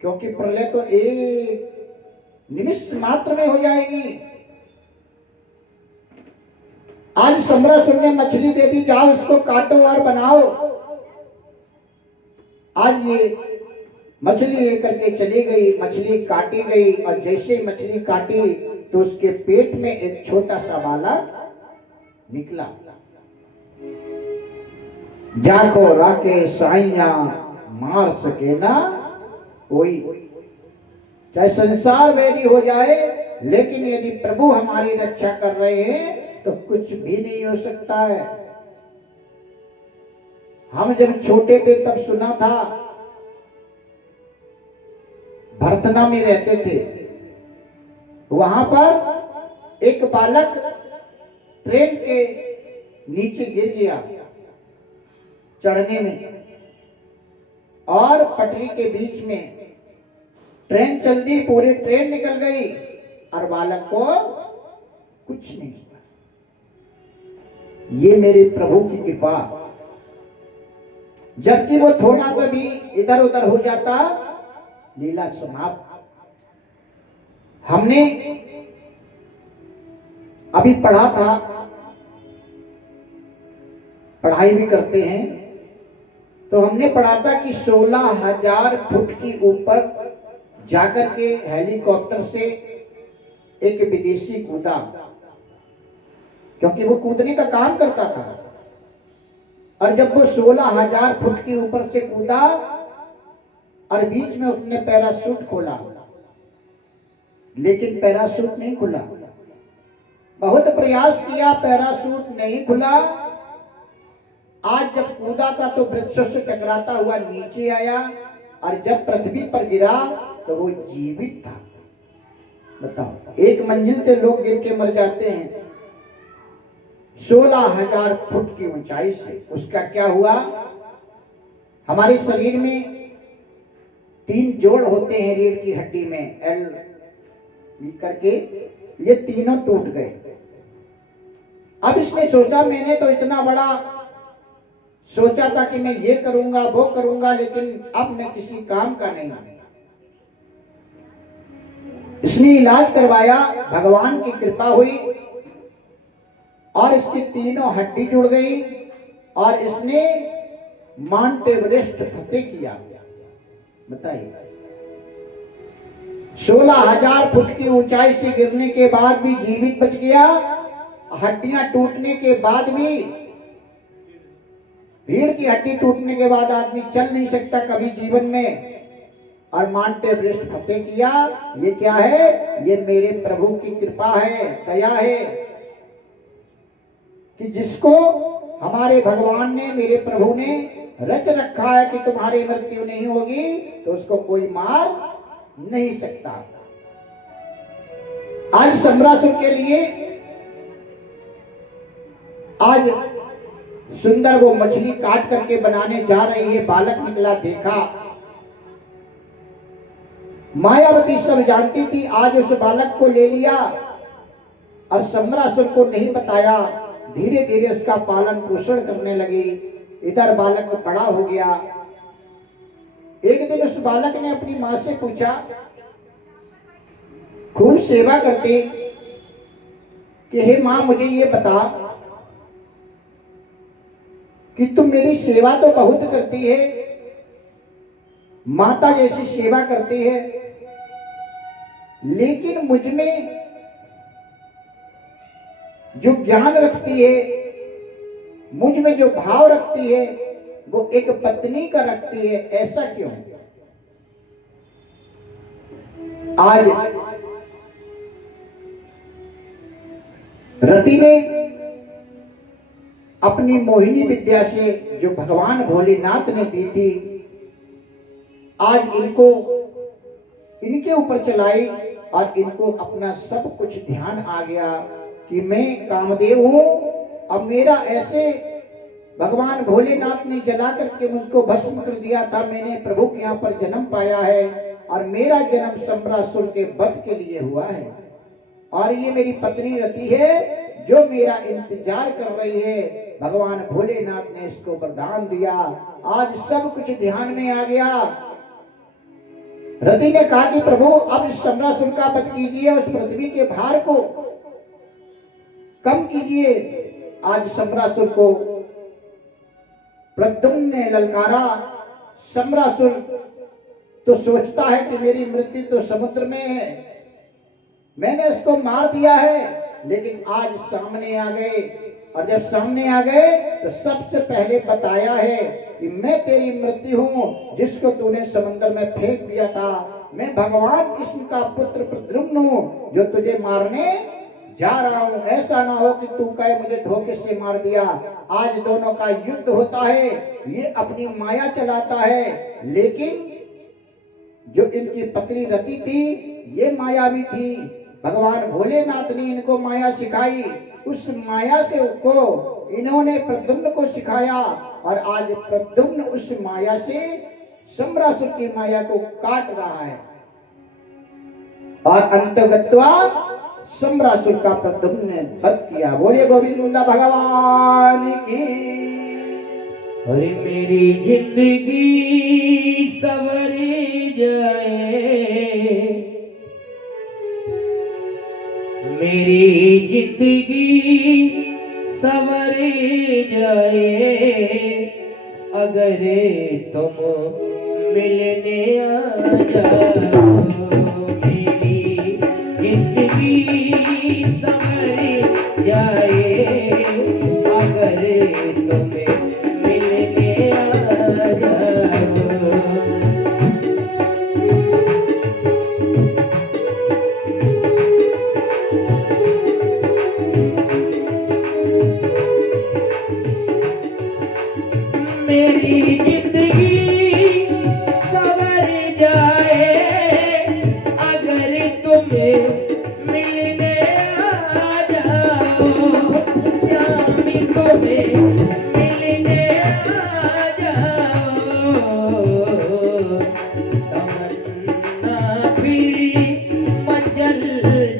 क्योंकि प्रलय तो एक निमिष मात्र में हो जाएगी। आज सम्रासुर ने मछली दे दी, जाओ उसको काटो और बनाओ। आज ये मछली लेकर के चली गई, मछली काटी गई और जैसे मछली काटी तो उसके पेट में एक छोटा सा बालक निकला। जाको राके साइया मार सके ना कोई। चाहे संसार वैरी हो जाए, लेकिन यदि प्रभु हमारी रक्षा कर रहे हैं तो कुछ भी नहीं हो सकता है। हम जब छोटे थे तब सुना था, भरतना में रहते थे, वहां पर एक बालक ट्रेन के नीचे गिर गया चढ़ने में, और पटरी के बीच में ट्रेन चल दी, पूरी ट्रेन निकल गई और बालक को कुछ नहीं हुआ। ये मेरे प्रभु की कृपा। जबकि वो थोड़ा सा भी इधर उधर हो जाता, लीला समाप्त। हमने अभी पढ़ा था, पढ़ाई भी करते हैं, तो हमने पढ़ा था कि 16,000 फुट की ऊपर जाकर के हेलीकॉप्टर से एक विदेशी कूदा, क्योंकि वो कूदने का काम करता था। और जब वो 16,000 फुट के ऊपर से कूदा और बीच में उसने पैराशूट खोला, लेकिन पैराशूट नहीं खुला। बहुत प्रयास किया, पैराशूट नहीं खुला। आज जब कूदा था तो वृक्षों से टकराता हुआ नीचे आया, और जब पृथ्वी पर गिरा तो वो जीवित था। बताओ, एक मंजिल से लोग गिर के मर जाते हैं, 16,000 फुट की ऊंचाई से। उसका क्या हुआ? हमारे शरीर में 3 जोड़ होते हैं रीढ़ की हड्डी में, एल करके, ये तीनों टूट गए। अब इसने सोचा, मैंने तो इतना बड़ा सोचा था कि मैं ये करूंगा वो करूंगा, लेकिन अब मैं किसी काम का नहीं हूं। इसने इलाज करवाया, भगवान की कृपा हुई और इसकी तीनों हड्डी जुड़ गई, और इसने माउंट एवरेस्ट फतेह किया। बताइए, 16,000 फुट की ऊंचाई से गिरने के बाद भी जीवित बच गया, हड्डियां टूटने के बाद भी। रीढ़ की हड्डी टूटने के बाद आदमी चल नहीं सकता कभी जीवन में, और माउंट एवरेस्ट फतेह किया। ये क्या है? ये मेरे प्रभु की कृपा है, दया है, कि जिसको हमारे भगवान ने, मेरे प्रभु ने रच रखा है कि तुम्हारी मृत्यु नहीं होगी, तो उसको कोई मार नहीं सकता। आज सम्रासुर के लिए आज सुंदर वो मछली काट करके बनाने जा रही है। बालक निकला, देखा, मायावती सब जानती थी। आज उस बालक को ले लिया और सम्रासुर को नहीं बताया। धीरे धीरे उसका पालन पोषण करने लगी। इधर बालक बड़ा हो गया। एक दिन उस बालक ने अपनी मां से पूछा, खूब सेवा करते, कि हे मां, मुझे ये बता कि तुम मेरी सेवा तो बहुत करती है, माता जैसी सेवा करती है, लेकिन मुझ में जो ज्ञान रखती है, मुझ में जो भाव रखती है, वो एक पत्नी का रखती है, ऐसा क्यों? आज रति ने अपनी मोहिनी विद्या से, जो भगवान भोलेनाथ ने दी थी, आज इनको इनके ऊपर चलाई, और इनको अपना सब कुछ ध्यान आ गया कि मैं कामदेव हूं। अब मेरा ऐसे भगवान भोलेनाथ ने जला करके मुझको भस्म कर दिया था, मैंने प्रभु के यहाँ पर जन्म पाया है, और मेरा जन्म सम्रासुर के वध के लिए हुआ है, और ये मेरी पत्नी रति है जो मेरा इंतजार कर रही है। भगवान भोलेनाथ ने इसको वरदान दिया। आज सब कुछ ध्यान में आ गया। रति ने कहा कि प्रभु अब इस सम्रासुर का वध कीजिए, उस पृथ्वी के भार को कम कीजिए। आज सम्रासुर को प्रद्युम्न ने ललकारा। सम्रासुर तो सोचता है कि मेरी मृत्यु तो समुद्र में है, मैंने इसको मार दिया है, लेकिन आज सामने आ गए, और जब सामने आ गए तो सबसे पहले बताया है कि मैं तेरी मृत्यु हूं, जिसको तूने समुद्र में फेंक दिया था। मैं भगवान कृष्ण का पुत्र प्रद्युम्न हूं, जो तुझे मारने जा रहा हूं। ऐसा ना हो कि तू कहे मुझे धोखे से मार दिया। आज दोनों का युद्ध होता है, ये अपनी माया चलाता है, लेकिन जो इनकी पत्नी रति थी ये माया भी थी। भगवान भोलेनाथ ने इनको माया सिखाई, उस माया से को इन्होंने प्रद्युम्न को सिखाया, और आज प्रद्युम्न उस माया से सम्रासुर की माया को काट रहा है, और अंतगत्वा सम्रासुर का प्रद्युम्न ने वध किया। बोलिए गोविंद भगवान की। अरे मेरी जिंदगी सवरी जाए, मेरी जिंदगी सवरी जाए, अगर तुम मिलने आ जाओ। मेरी जिंदगी सवरी जाए, अगर तुम मिलने आ जाओ। मेरी जिंदगी सवर जाए, अगर तुम मिलने आ जाओ। श्यामी तुम्हें मिलने आ जाओ। तमन्ना फिर मचल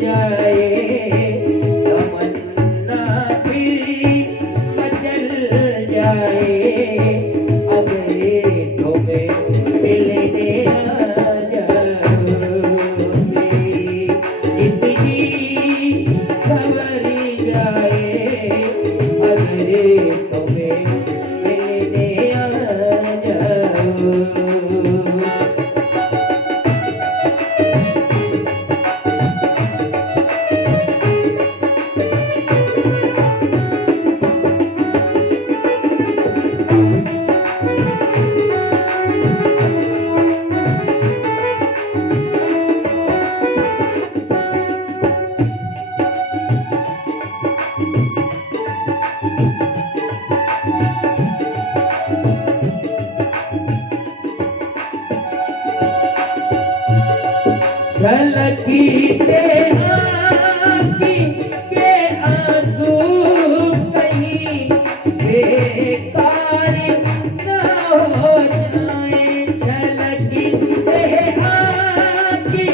जाए, तमन्ना फिर मचल जाए, झलकीते आँखी के आंसू कहीं बेकार न हो जाए। झलकीते आँखी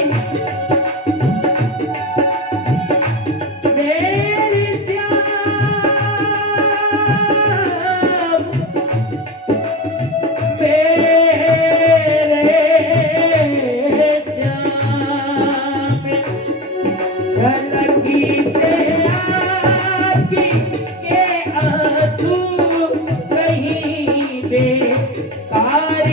मेरे श्याम, झलकी से आँखी के आंसू कहीं बेकार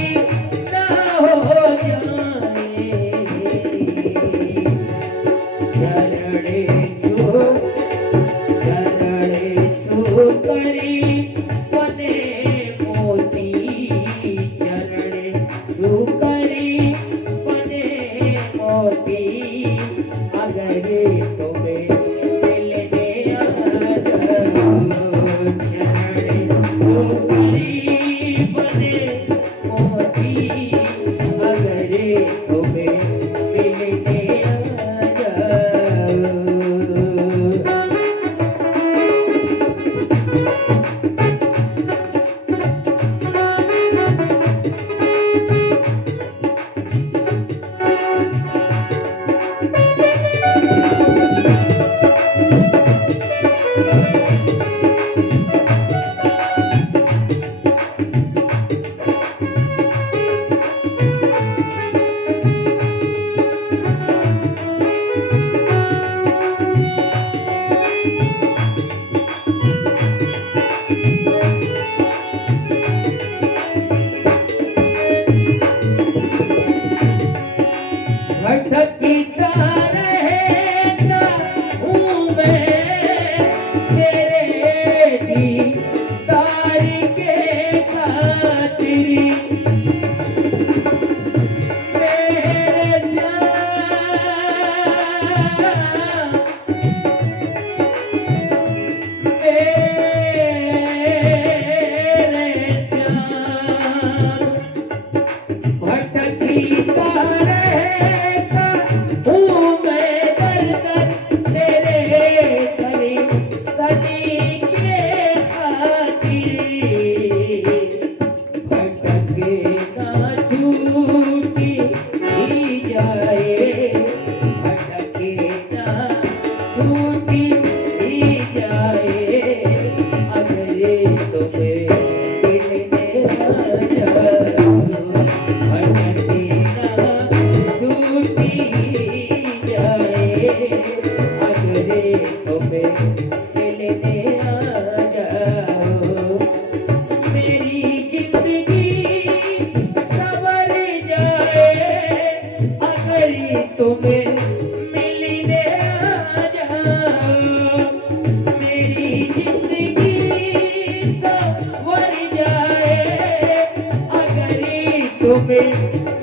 तुम्हें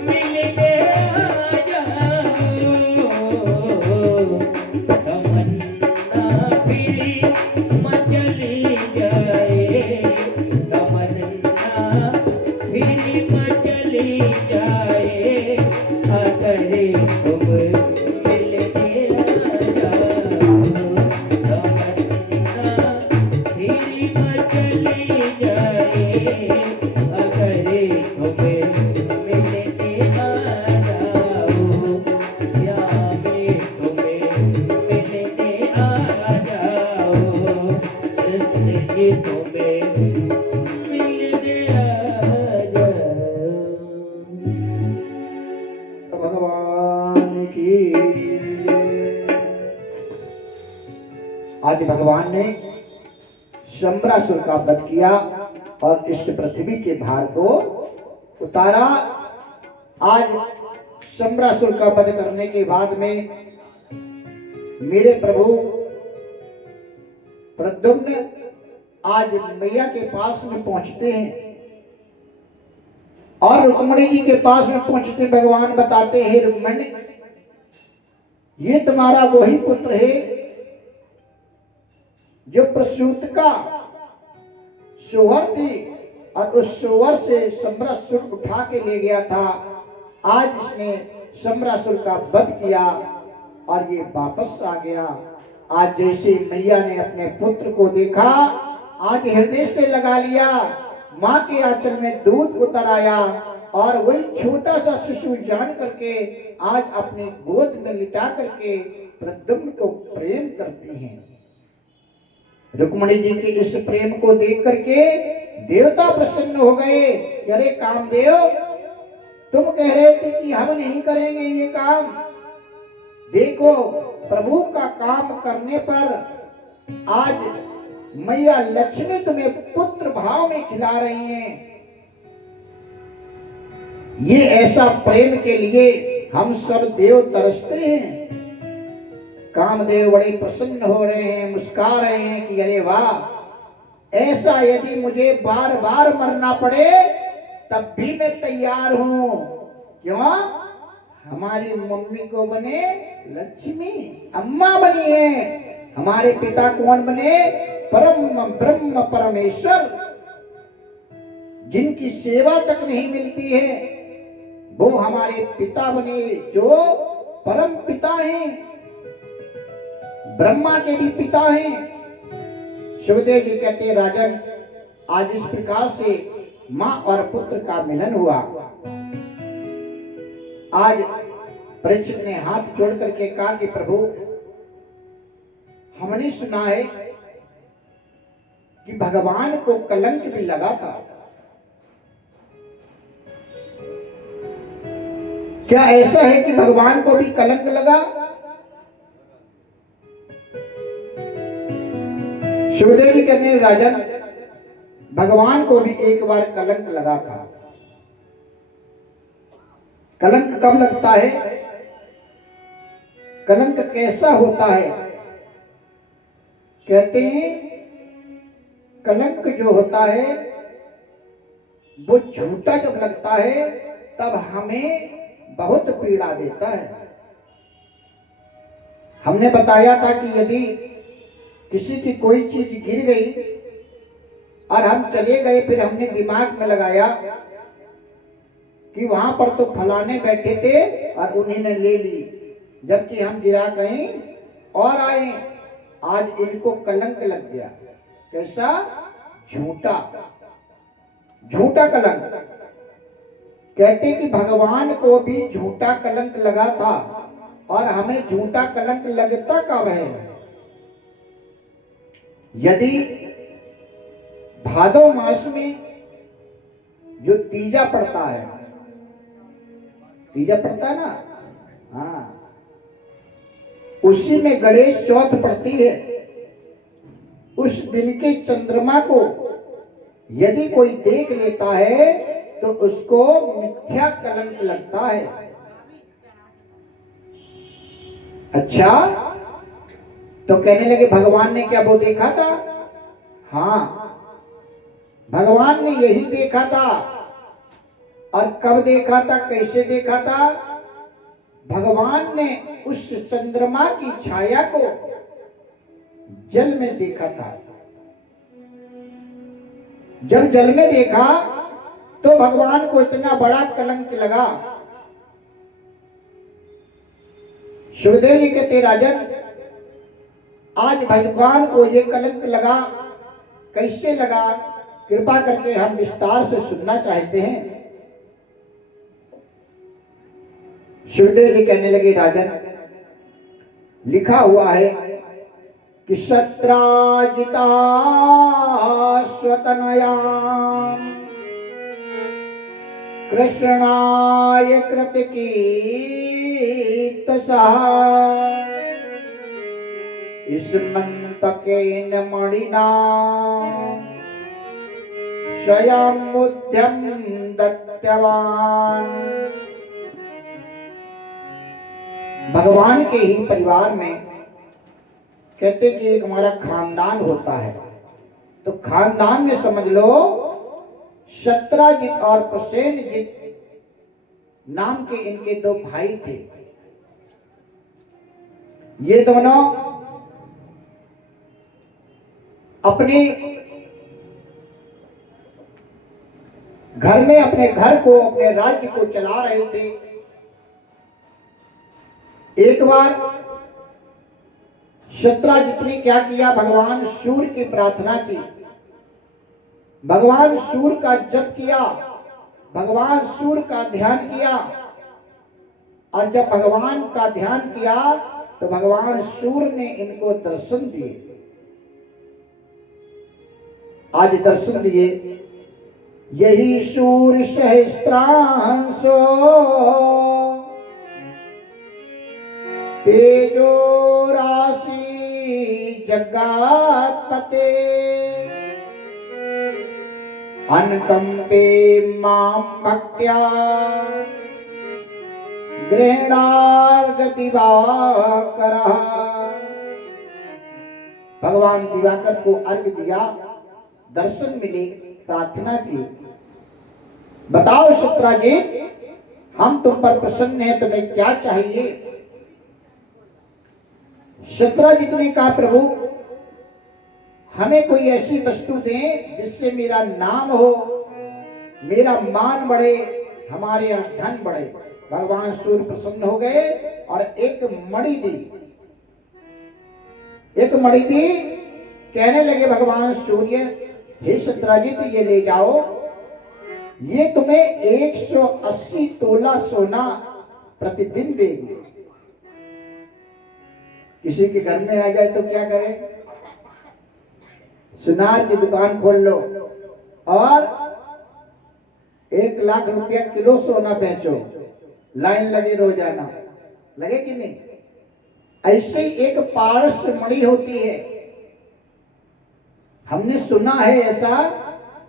मिलने आ जाओ तमन्ना फिर मचली जाए तमन्ना फिर मचली जाए अगर तुम मिलने आ जाओ तमन्ना फिर मचली जाए अगर तुम्हें मिलने आ जाओ श्यामे तुम्हें मिलने आ जाओ कृष्ण जी तुम्हें मिलने आ जाओ। भगवान की आज भगवान ने शंबरासुर का वध किया और इस पृथ्वी के भार को उतारा। आज शंबरासुर का वध करने के बाद में मेरे प्रभु प्रद्युम्न आज मैया के पास में पहुंचते हैं और रुक्मणी जी के पास में पहुंचते भगवान बताते हैं रुक्मणी ये तुम्हारा वही पुत्र है जो प्रसूत का सोहर थी और उस सोहर से शंबरासुर उठा के ले गया था। आज इसने शंबरासुर का वध किया और ये वापस आ गया। आज जैसे मैया ने अपने पुत्र को देखा आज हृदय से लगा लिया, माँ के आंचल में दूध उतर आया और वही छोटा सा शिशु जान करके आज अपनी गोद में लिटा करके प्रद्युम्न को प्रेम करती हैं। रुक्मणी जी के इस प्रेम को देख करके देवता प्रसन्न हो गए। अरे कामदेव तुम कह रहे थे कि हम नहीं करेंगे ये काम, देखो प्रभु का काम करने पर आज मैया लक्ष्मी तुम्हें पुत्र भाव में खिला रही हैं। ये ऐसा प्रेम के लिए हम सब देव तरसते हैं। कामदेव बड़े प्रसन्न हो रहे हैं, मुस्कुरा रहे हैं कि अरे वाह, ऐसा यदि मुझे बार बार मरना पड़े तब भी मैं तैयार हूं। क्यों? हमारी मम्मी को बने लक्ष्मी, अम्मा बनी है। हमारे पिता कौन बने? परम ब्रह्म परमेश्वर, जिनकी सेवा तक नहीं मिलती है वो हमारे पिता बने जो परम पिता हैं, ब्रह्मा के भी पिता हैं। शिवदेव जी कहते हैं राजन आज इस प्रकार से मां और पुत्र का मिलन हुआ। आज परीक्षित ने हाथ जोड़ करके कहा कि प्रभु हमने सुना है कि भगवान को कलंक भी लगा था, क्या ऐसा है कि भगवान को भी कलंक लगा? शिवदेव जी कहते हैं राजन भगवान को भी एक बार कलंक लगा था। कलंक कब लगता है? कलंक कैसा होता है? कहते हैं कलंक जो होता है वो झूठा जब लगता है तब हमें बहुत पीड़ा देता है। हमने बताया था कि यदि किसी की कोई चीज गिर गई और हम चले गए, फिर हमने दिमाग में लगाया कि वहां पर तो फलाने बैठे थे और उन्हीं ने ले ली, जबकि हम गिरा कहीं और आए। आज इनको कलंक लग गया। कैसा? झूठा, झूठा कलंक। कहते कि भगवान को भी झूठा कलंक लगा था और हमें झूठा कलंक लगता कब है? यदि भादो मास में जो तीजा पड़ता है, तीजा पड़ता है ना, हाँ, उसी में गणेश चौथ पड़ती है। उस दिन के चंद्रमा को यदि कोई देख लेता है तो उसको मिथ्या कलंक लगता है। अच्छा, तो कहने लगे भगवान ने क्या वो देखा था? हाँ, भगवान ने यही देखा था और कब देखा था, कैसे देखा था? भगवान ने उस चंद्रमा की छाया को जल में देखा था। जब जल में देखा तो भगवान को इतना बड़ा कलंक लगा। सुखदेव जी कहते, राजन, आज भगवान को ये कलंक लगा, कैसे लगा? कृपा करके हम विस्तार से सुनना चाहते हैं। सुखदेव जी कहने लगे, राजन, लिखा हुआ है कि शत्राजिता स्वतनया कृष्णाय कृतकी स्मन्तकेन मणिना स्वयमुद्यम दत्तवान। भगवान के ही परिवार में कहते कि एक हमारा खानदान होता है, तो खानदान में समझ लो शत्राजित और प्रसेनजित नाम के इनके दो भाई थे। ये दोनों अपने घर में अपने घर को, अपने राज्य को चला रहे थे। एक बार शत्राजित ने क्या किया, भगवान सूर्य की प्रार्थना की, भगवान सूर्य का जप किया, भगवान सूर्य का ध्यान किया। और जब भगवान का ध्यान किया तो भगवान सूर्य ने इनको दर्शन दिए। आज दर्शन दिए, यही सूर्य सहस्त्रांशो तेजो राशि जगत्पते अनकंपे मां भक्त्या गृहणार्घ दिवाकरः। भगवान दिवाकर को अर्घ दिया, दर्शन मिले, प्रार्थना की। बताओ शत्राजित, हम तुम पर प्रसन्न हैं, तुम्हें क्या चाहिए? शत्राजित ने कहा, प्रभु हमें कोई ऐसी वस्तु दें जिससे मेरा नाम हो, मेरा मान बढ़े, हमारे यहाँ धन बढ़े। भगवान सूर्य प्रसन्न हो गए और एक मणि दी, एक मणि दी। कहने लगे भगवान सूर्य, हे शत्राजित, ये ले जाओ, ये तुम्हें 180 तोला सोना प्रतिदिन देगी। किसी के घर में आ जाए तो क्या करें? सुनार की दुकान खोल लो और 1 लाख रुपया किलो सोना बेचो, लाइन लगे रोजाना, लगे कि नहीं? ऐसे ही एक पारस मणि होती है, हमने सुना है ऐसा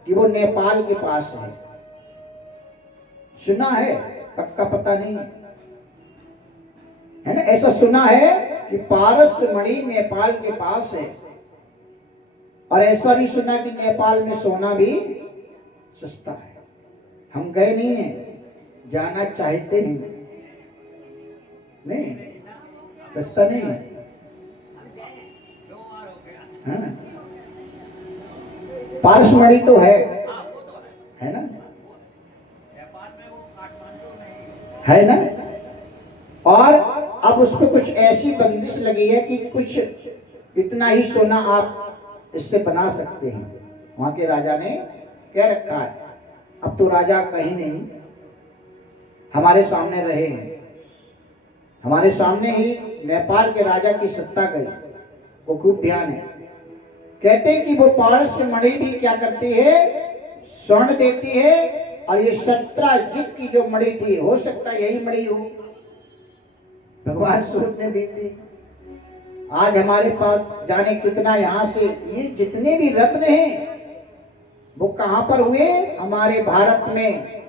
कि वो नेपाल के पास है, सुना है, पक्का पता नहीं है ना। ऐसा सुना है कि पारस मणि नेपाल के पास है, और ऐसा भी सुना कि नेपाल में सोना भी सस्ता है। हम गए नहीं हैं, जाना चाहते हैं, नहीं सस्ता नहीं है, हाँ? पारस मणि तो है ना, है ना। और अब उस पर कुछ ऐसी बंदिश लगी है कि कुछ इतना ही सोना आप इससे बना सकते हैं। वहां के राजा ने कह रखा है। अब तो राजा कहीं नहीं, हमारे सामने रहे हैं, हमारे सामने ही नेपाल के राजा की सत्ता गई, वो खूब ध्यान है। कहते हैं कि वो पारस मणि भी क्या करती है, स्वर्ण देती है। और ये शत्राजित की जो मणि थी, हो सकता है यही मणि हो, भगवान सूर्य ने दी थी। आज हमारे पास जाने कितना, यहाँ से ये जितने भी रत्न हैं वो कहां पर हुए? हमारे भारत में।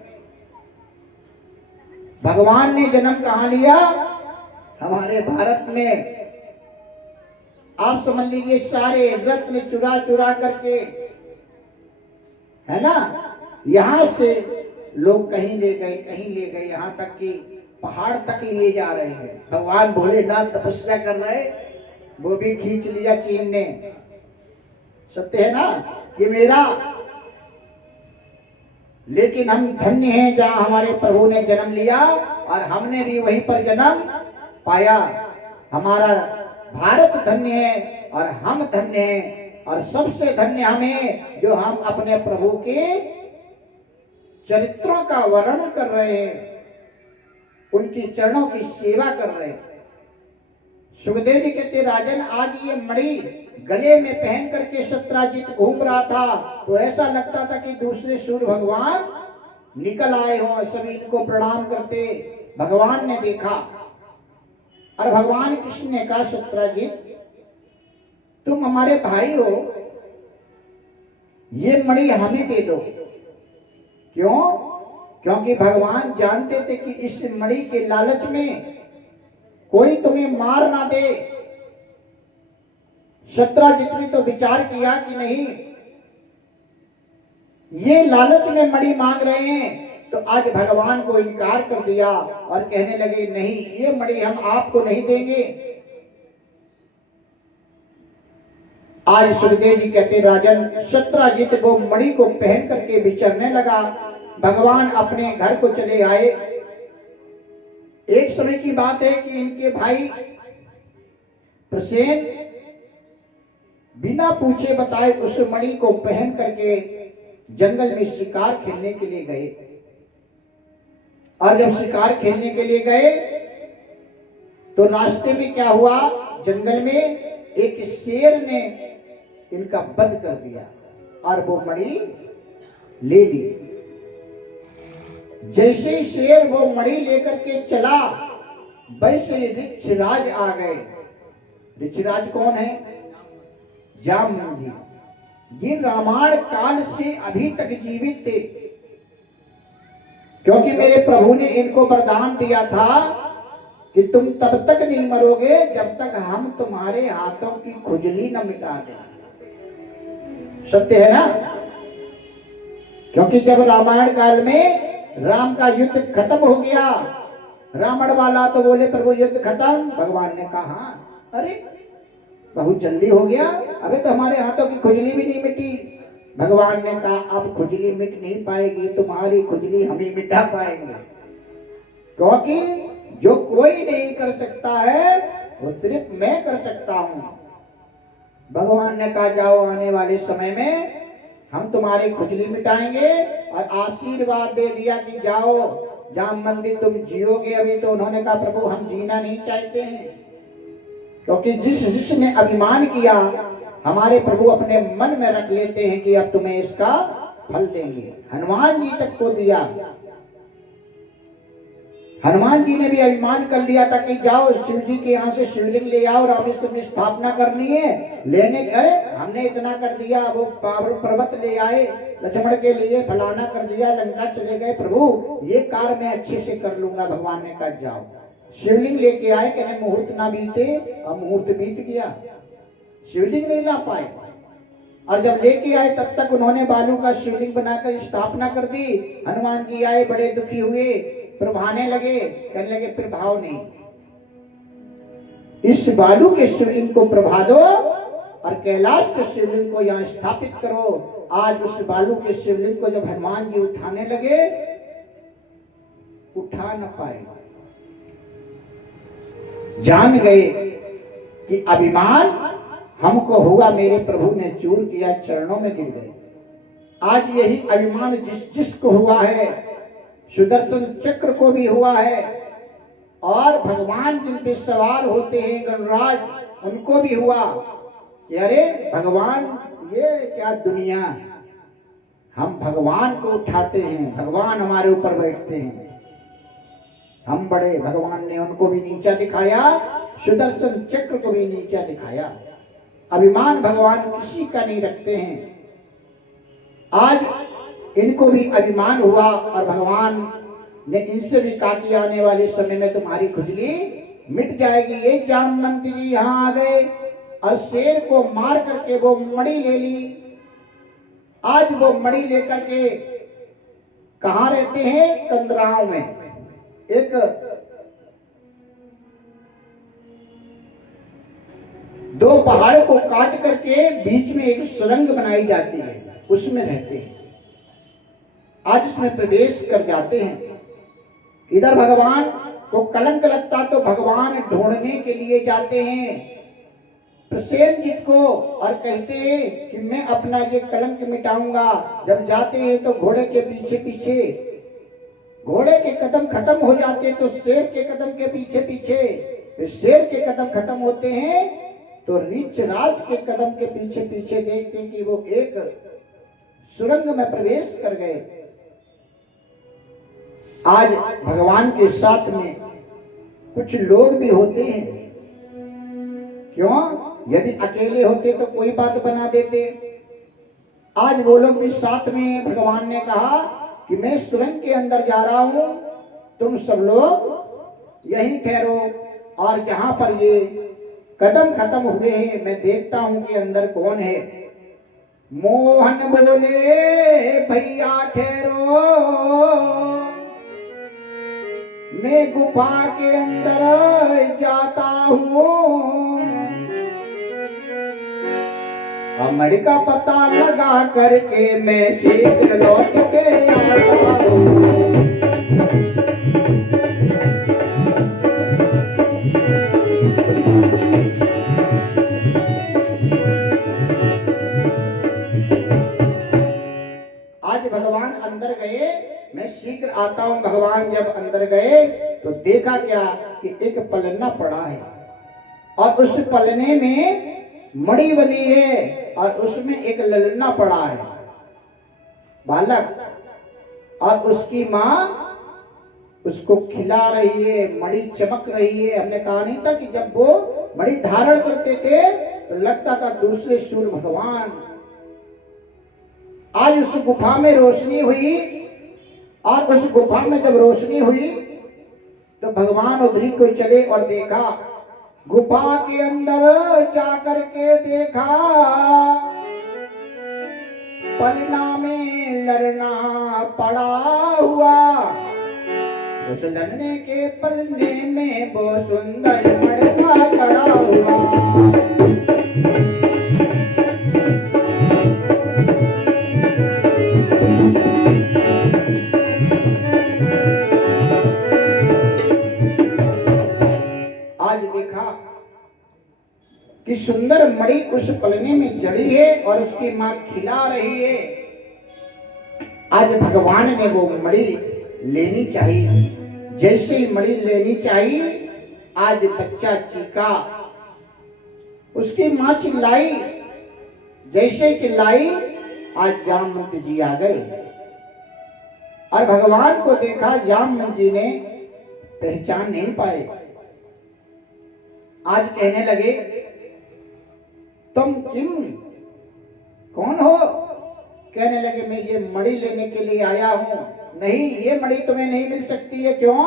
भगवान ने जन्म कहां लिया? हमारे भारत में। आप समझ लीजिए, सारे रत्न चुरा चुरा करके, है ना, यहां से लोग कहीं ले गए, कहीं ले गए, यहाँ तक कि पहाड़ तक लिए जा रहे हैं। भगवान भोलेनाथ तपस्या कर रहे, वो भी खींच लिया चीन ने। सत्य है ना, ये मेरा। लेकिन हम धन्य हैं जहां हमारे प्रभु ने जन्म लिया और हमने भी वहीं पर जन्म पाया। हमारा भारत धन्य है और हम धन्य हैं, और सबसे धन्य हमें जो हम अपने प्रभु के चरित्रों का वर्णन कर रहे हैं, उनकी चरणों की सेवा कर रहे हैं। सुखदेव जी कहते राजन, आज ये मणि गले में पहन करके सत्राजित घूम रहा था तो ऐसा लगता था कि दूसरे सूर्य भगवान निकल आए हों, सभी इनको प्रणाम करते। भगवान ने देखा और भगवान कृष्ण ने कहा, सत्राजित तुम हमारे भाई हो, ये मणि हमें दे दो। क्यों? क्योंकि भगवान जानते थे कि इस मणि के लालच में कोई तुम्हें मार ना दे। सत्राजित ने तो विचार किया कि नहीं, ये लालच में मणि मांग रहे हैं, तो आज भगवान को इनकार कर दिया और कहने लगे नहीं, ये मणि हम आपको नहीं देंगे। आज सुखदेव जी कहते राजन, सत्राजित वो मणि को पहन करके विचरने लगा। भगवान अपने घर को चले आए। एक समय की बात है कि इनके भाई प्रसेन बिना पूछे बताए उस मणि को पहन करके जंगल में शिकार खेलने के लिए गए। और जब शिकार खेलने के लिए गए तो रास्ते में क्या हुआ, जंगल में एक शेर ने इनका वध कर दिया और वो मणि ले ली। जैसे ही शेर वो मणि लेकर के चला, वैसे ऋक्षराज आ गए। ऋक्षराज कौन है? जामवंत जी। ये रामायण काल से अभी तक जीवित थे, क्योंकि मेरे प्रभु ने इनको वरदान दिया था कि तुम तब तक नहीं मरोगे जब तक हम तुम्हारे हाथों की खुजली न मिटा दें। सत्य है ना? क्योंकि जब रामायण काल में राम का युद्ध खत्म हो गया, रावण वाला तो बोले प्रभु युद्ध खत्म। भगवान ने कहा अरे बहुत जल्दी हो गया, अबे तो हमारे हाथों की खुजली भी नहीं मिटी। भगवान ने कहा अब खुजली मिट नहीं पाएगी, तुम्हारी खुजली हम ही मिटा पाएंगे, क्योंकि जो कोई नहीं कर सकता है वो सिर्फ मैं कर सकता हूं। भगवान ने कहा जाओ, आने वाले समय में हम तुम्हारी खुजली मिटाएंगे, और आशीर्वाद दे दिया कि जाओ जाम मंदिर तुम जियोगे। अभी तो उन्होंने कहा प्रभु हम जीना नहीं चाहते हैं, क्योंकि जिसने अभिमान किया हमारे प्रभु अपने मन में रख लेते हैं कि अब तुम्हें इसका फल देंगे। हनुमान जी तक को दिया। हनुमान जी ने भी अभिमान कर लिया था कि जाओ शिव जी के यहाँ से शिवलिंग ले आओ, रामेश्वर में स्थापना करनी है। लेने अरे हमने इतना कर दिया, वो पर्वत ले आए लक्ष्मण के लिए, फलाना कर दिया, लंका चले गए। प्रभु ये कार्य मैं अच्छे से कर लूंगा। भगवान ने कहा जाओ। शिवलिंग लेके आए, कहने मुहूर्त ना बीते, और मुहूर्त बीत गया, शिवलिंग नहीं ला पाए। और जब लेके आए तब तक उन्होंने बालू का शिवलिंग बनाकर स्थापना कर दी। हनुमान जी आए, बड़े दुखी हुए, प्रभाने लगे, कहने लगे प्रभाव नहीं, इस बालू के शिवलिंग को प्रभा दो और कैलाश के शिवलिंग को यहाँ स्थापित करो। आज उस बालू के शिवलिंग को जब हनुमान जी उठाने लगे, उठा न पाए। जान गए कि अभिमान हमको हुआ, मेरे प्रभु ने चूर किया, चरणों में गिर गए। आज यही अभिमान जिसको हुआ है, सुदर्शन चक्र को भी हुआ है, और भगवान जिन पे सवार होते हैं गणराज, उनको भी हुआ कि अरे भगवान ये क्या दुनिया, हम भगवान को उठाते हैं, भगवान हमारे ऊपर बैठते हैं, हम बड़े। भगवान ने उनको भी नीचा दिखाया, सुदर्शन चक्र को भी नीचा दिखाया। अभिमान भगवान किसी का नहीं रखते हैं। आज इनको भी अभिमान हुआ और भगवान ने इनसे भी कहा कि आने वाले समय में तुम्हारी खुजली मिट जाएगी। ये जामवंत जी यहाँ आ गए और शेर को मार करके वो मणि ले ली। आज वो मणि लेकर के कहाँ रहते हैं? कंदराओं में। एक दो पहाड़ को काट करके बीच में एक सुरंग बनाई जाती है, उसमें रहते हैं। आज उसमें प्रवेश कर जाते हैं। इधर भगवान को कलंक लगता तो भगवान ढूंढने के लिए जाते हैं प्रसेनजीत को और कहते हैं कि मैं अपना ये कलंक मिटाऊंगा। जब जाते हैं तो घोड़े के पीछे पीछे, घोड़े के कदम खत्म हो जाते तो शेर के कदम के पीछे पीछे, शेर के कदम खत्म होते हैं तो रीछ राज के कदम के पीछे पीछे देखते हैं कि वो एक सुरंग में प्रवेश कर गए। आज भगवान के साथ में कुछ लोग भी होते हैं। क्यों? यदि अकेले होते तो कोई बात बना देते। आज वो लोग भी साथ में। भगवान ने कहा कि मैं सुरंग के अंदर जा रहा हूं, तुम सब लोग यहीं ठहरो और जहां पर ये कदम खत्म हुए हैं मैं देखता हूं कि अंदर कौन है। मोहन बोले भैया ठहरो, मैं गुफा के अंदर जाता हूँ, अमर का पता लगा करके मैं शीघ्र लौट के आता हूँ। आज भगवान अंदर गए, मैं शीघ्र आता हूं। भगवान जब अंदर गए तो देखा क्या कि एक पलना पड़ा है और उस पलने में मणि बनी है और उसमें एक ललना पड़ा है बालक, और उसकी माँ उसको खिला रही है, मणि चमक रही है। हमने कहा नहीं था कि जब वो मणि धारण करते थे तो लगता था दूसरे सूर्य भगवान। आज उस गुफा में रोशनी हुई और उस गुफा में जब रोशनी हुई तो भगवान उधरी को चले और देखा, गुफा के अंदर जाकर के देखा पलना में लड़ना पड़ा हुआ। उस लड़ने के पलने में वो सुंदर मड़का खड़ा हुआ। आज देखा कि सुंदर मणि उस पलने में जड़ी है और उसकी मां खिला रही है। आज भगवान ने वो मणि लेनी चाहिए। जैसे ही मणि लेनी चाहिए आज बच्चा चीखा, उसकी मां चिल्लाई, जैसे चिल्लाई आज जामवंत जी आ गए और भगवान को देखा। जामवंत जी ने पहचान नहीं पाए। आज कहने लगे, तुम किम कौन हो? कहने लगे, मैं ये मणि लेने के लिए आया हूं। नहीं, ये मणि तुम्हें नहीं मिल सकती है। क्यों?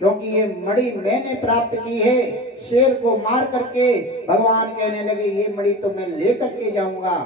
क्योंकि ये मणि मैंने प्राप्त की है शेर को मार करके। भगवान कहने लगे, ये मणि तो मैं लेकर के जाऊंगा।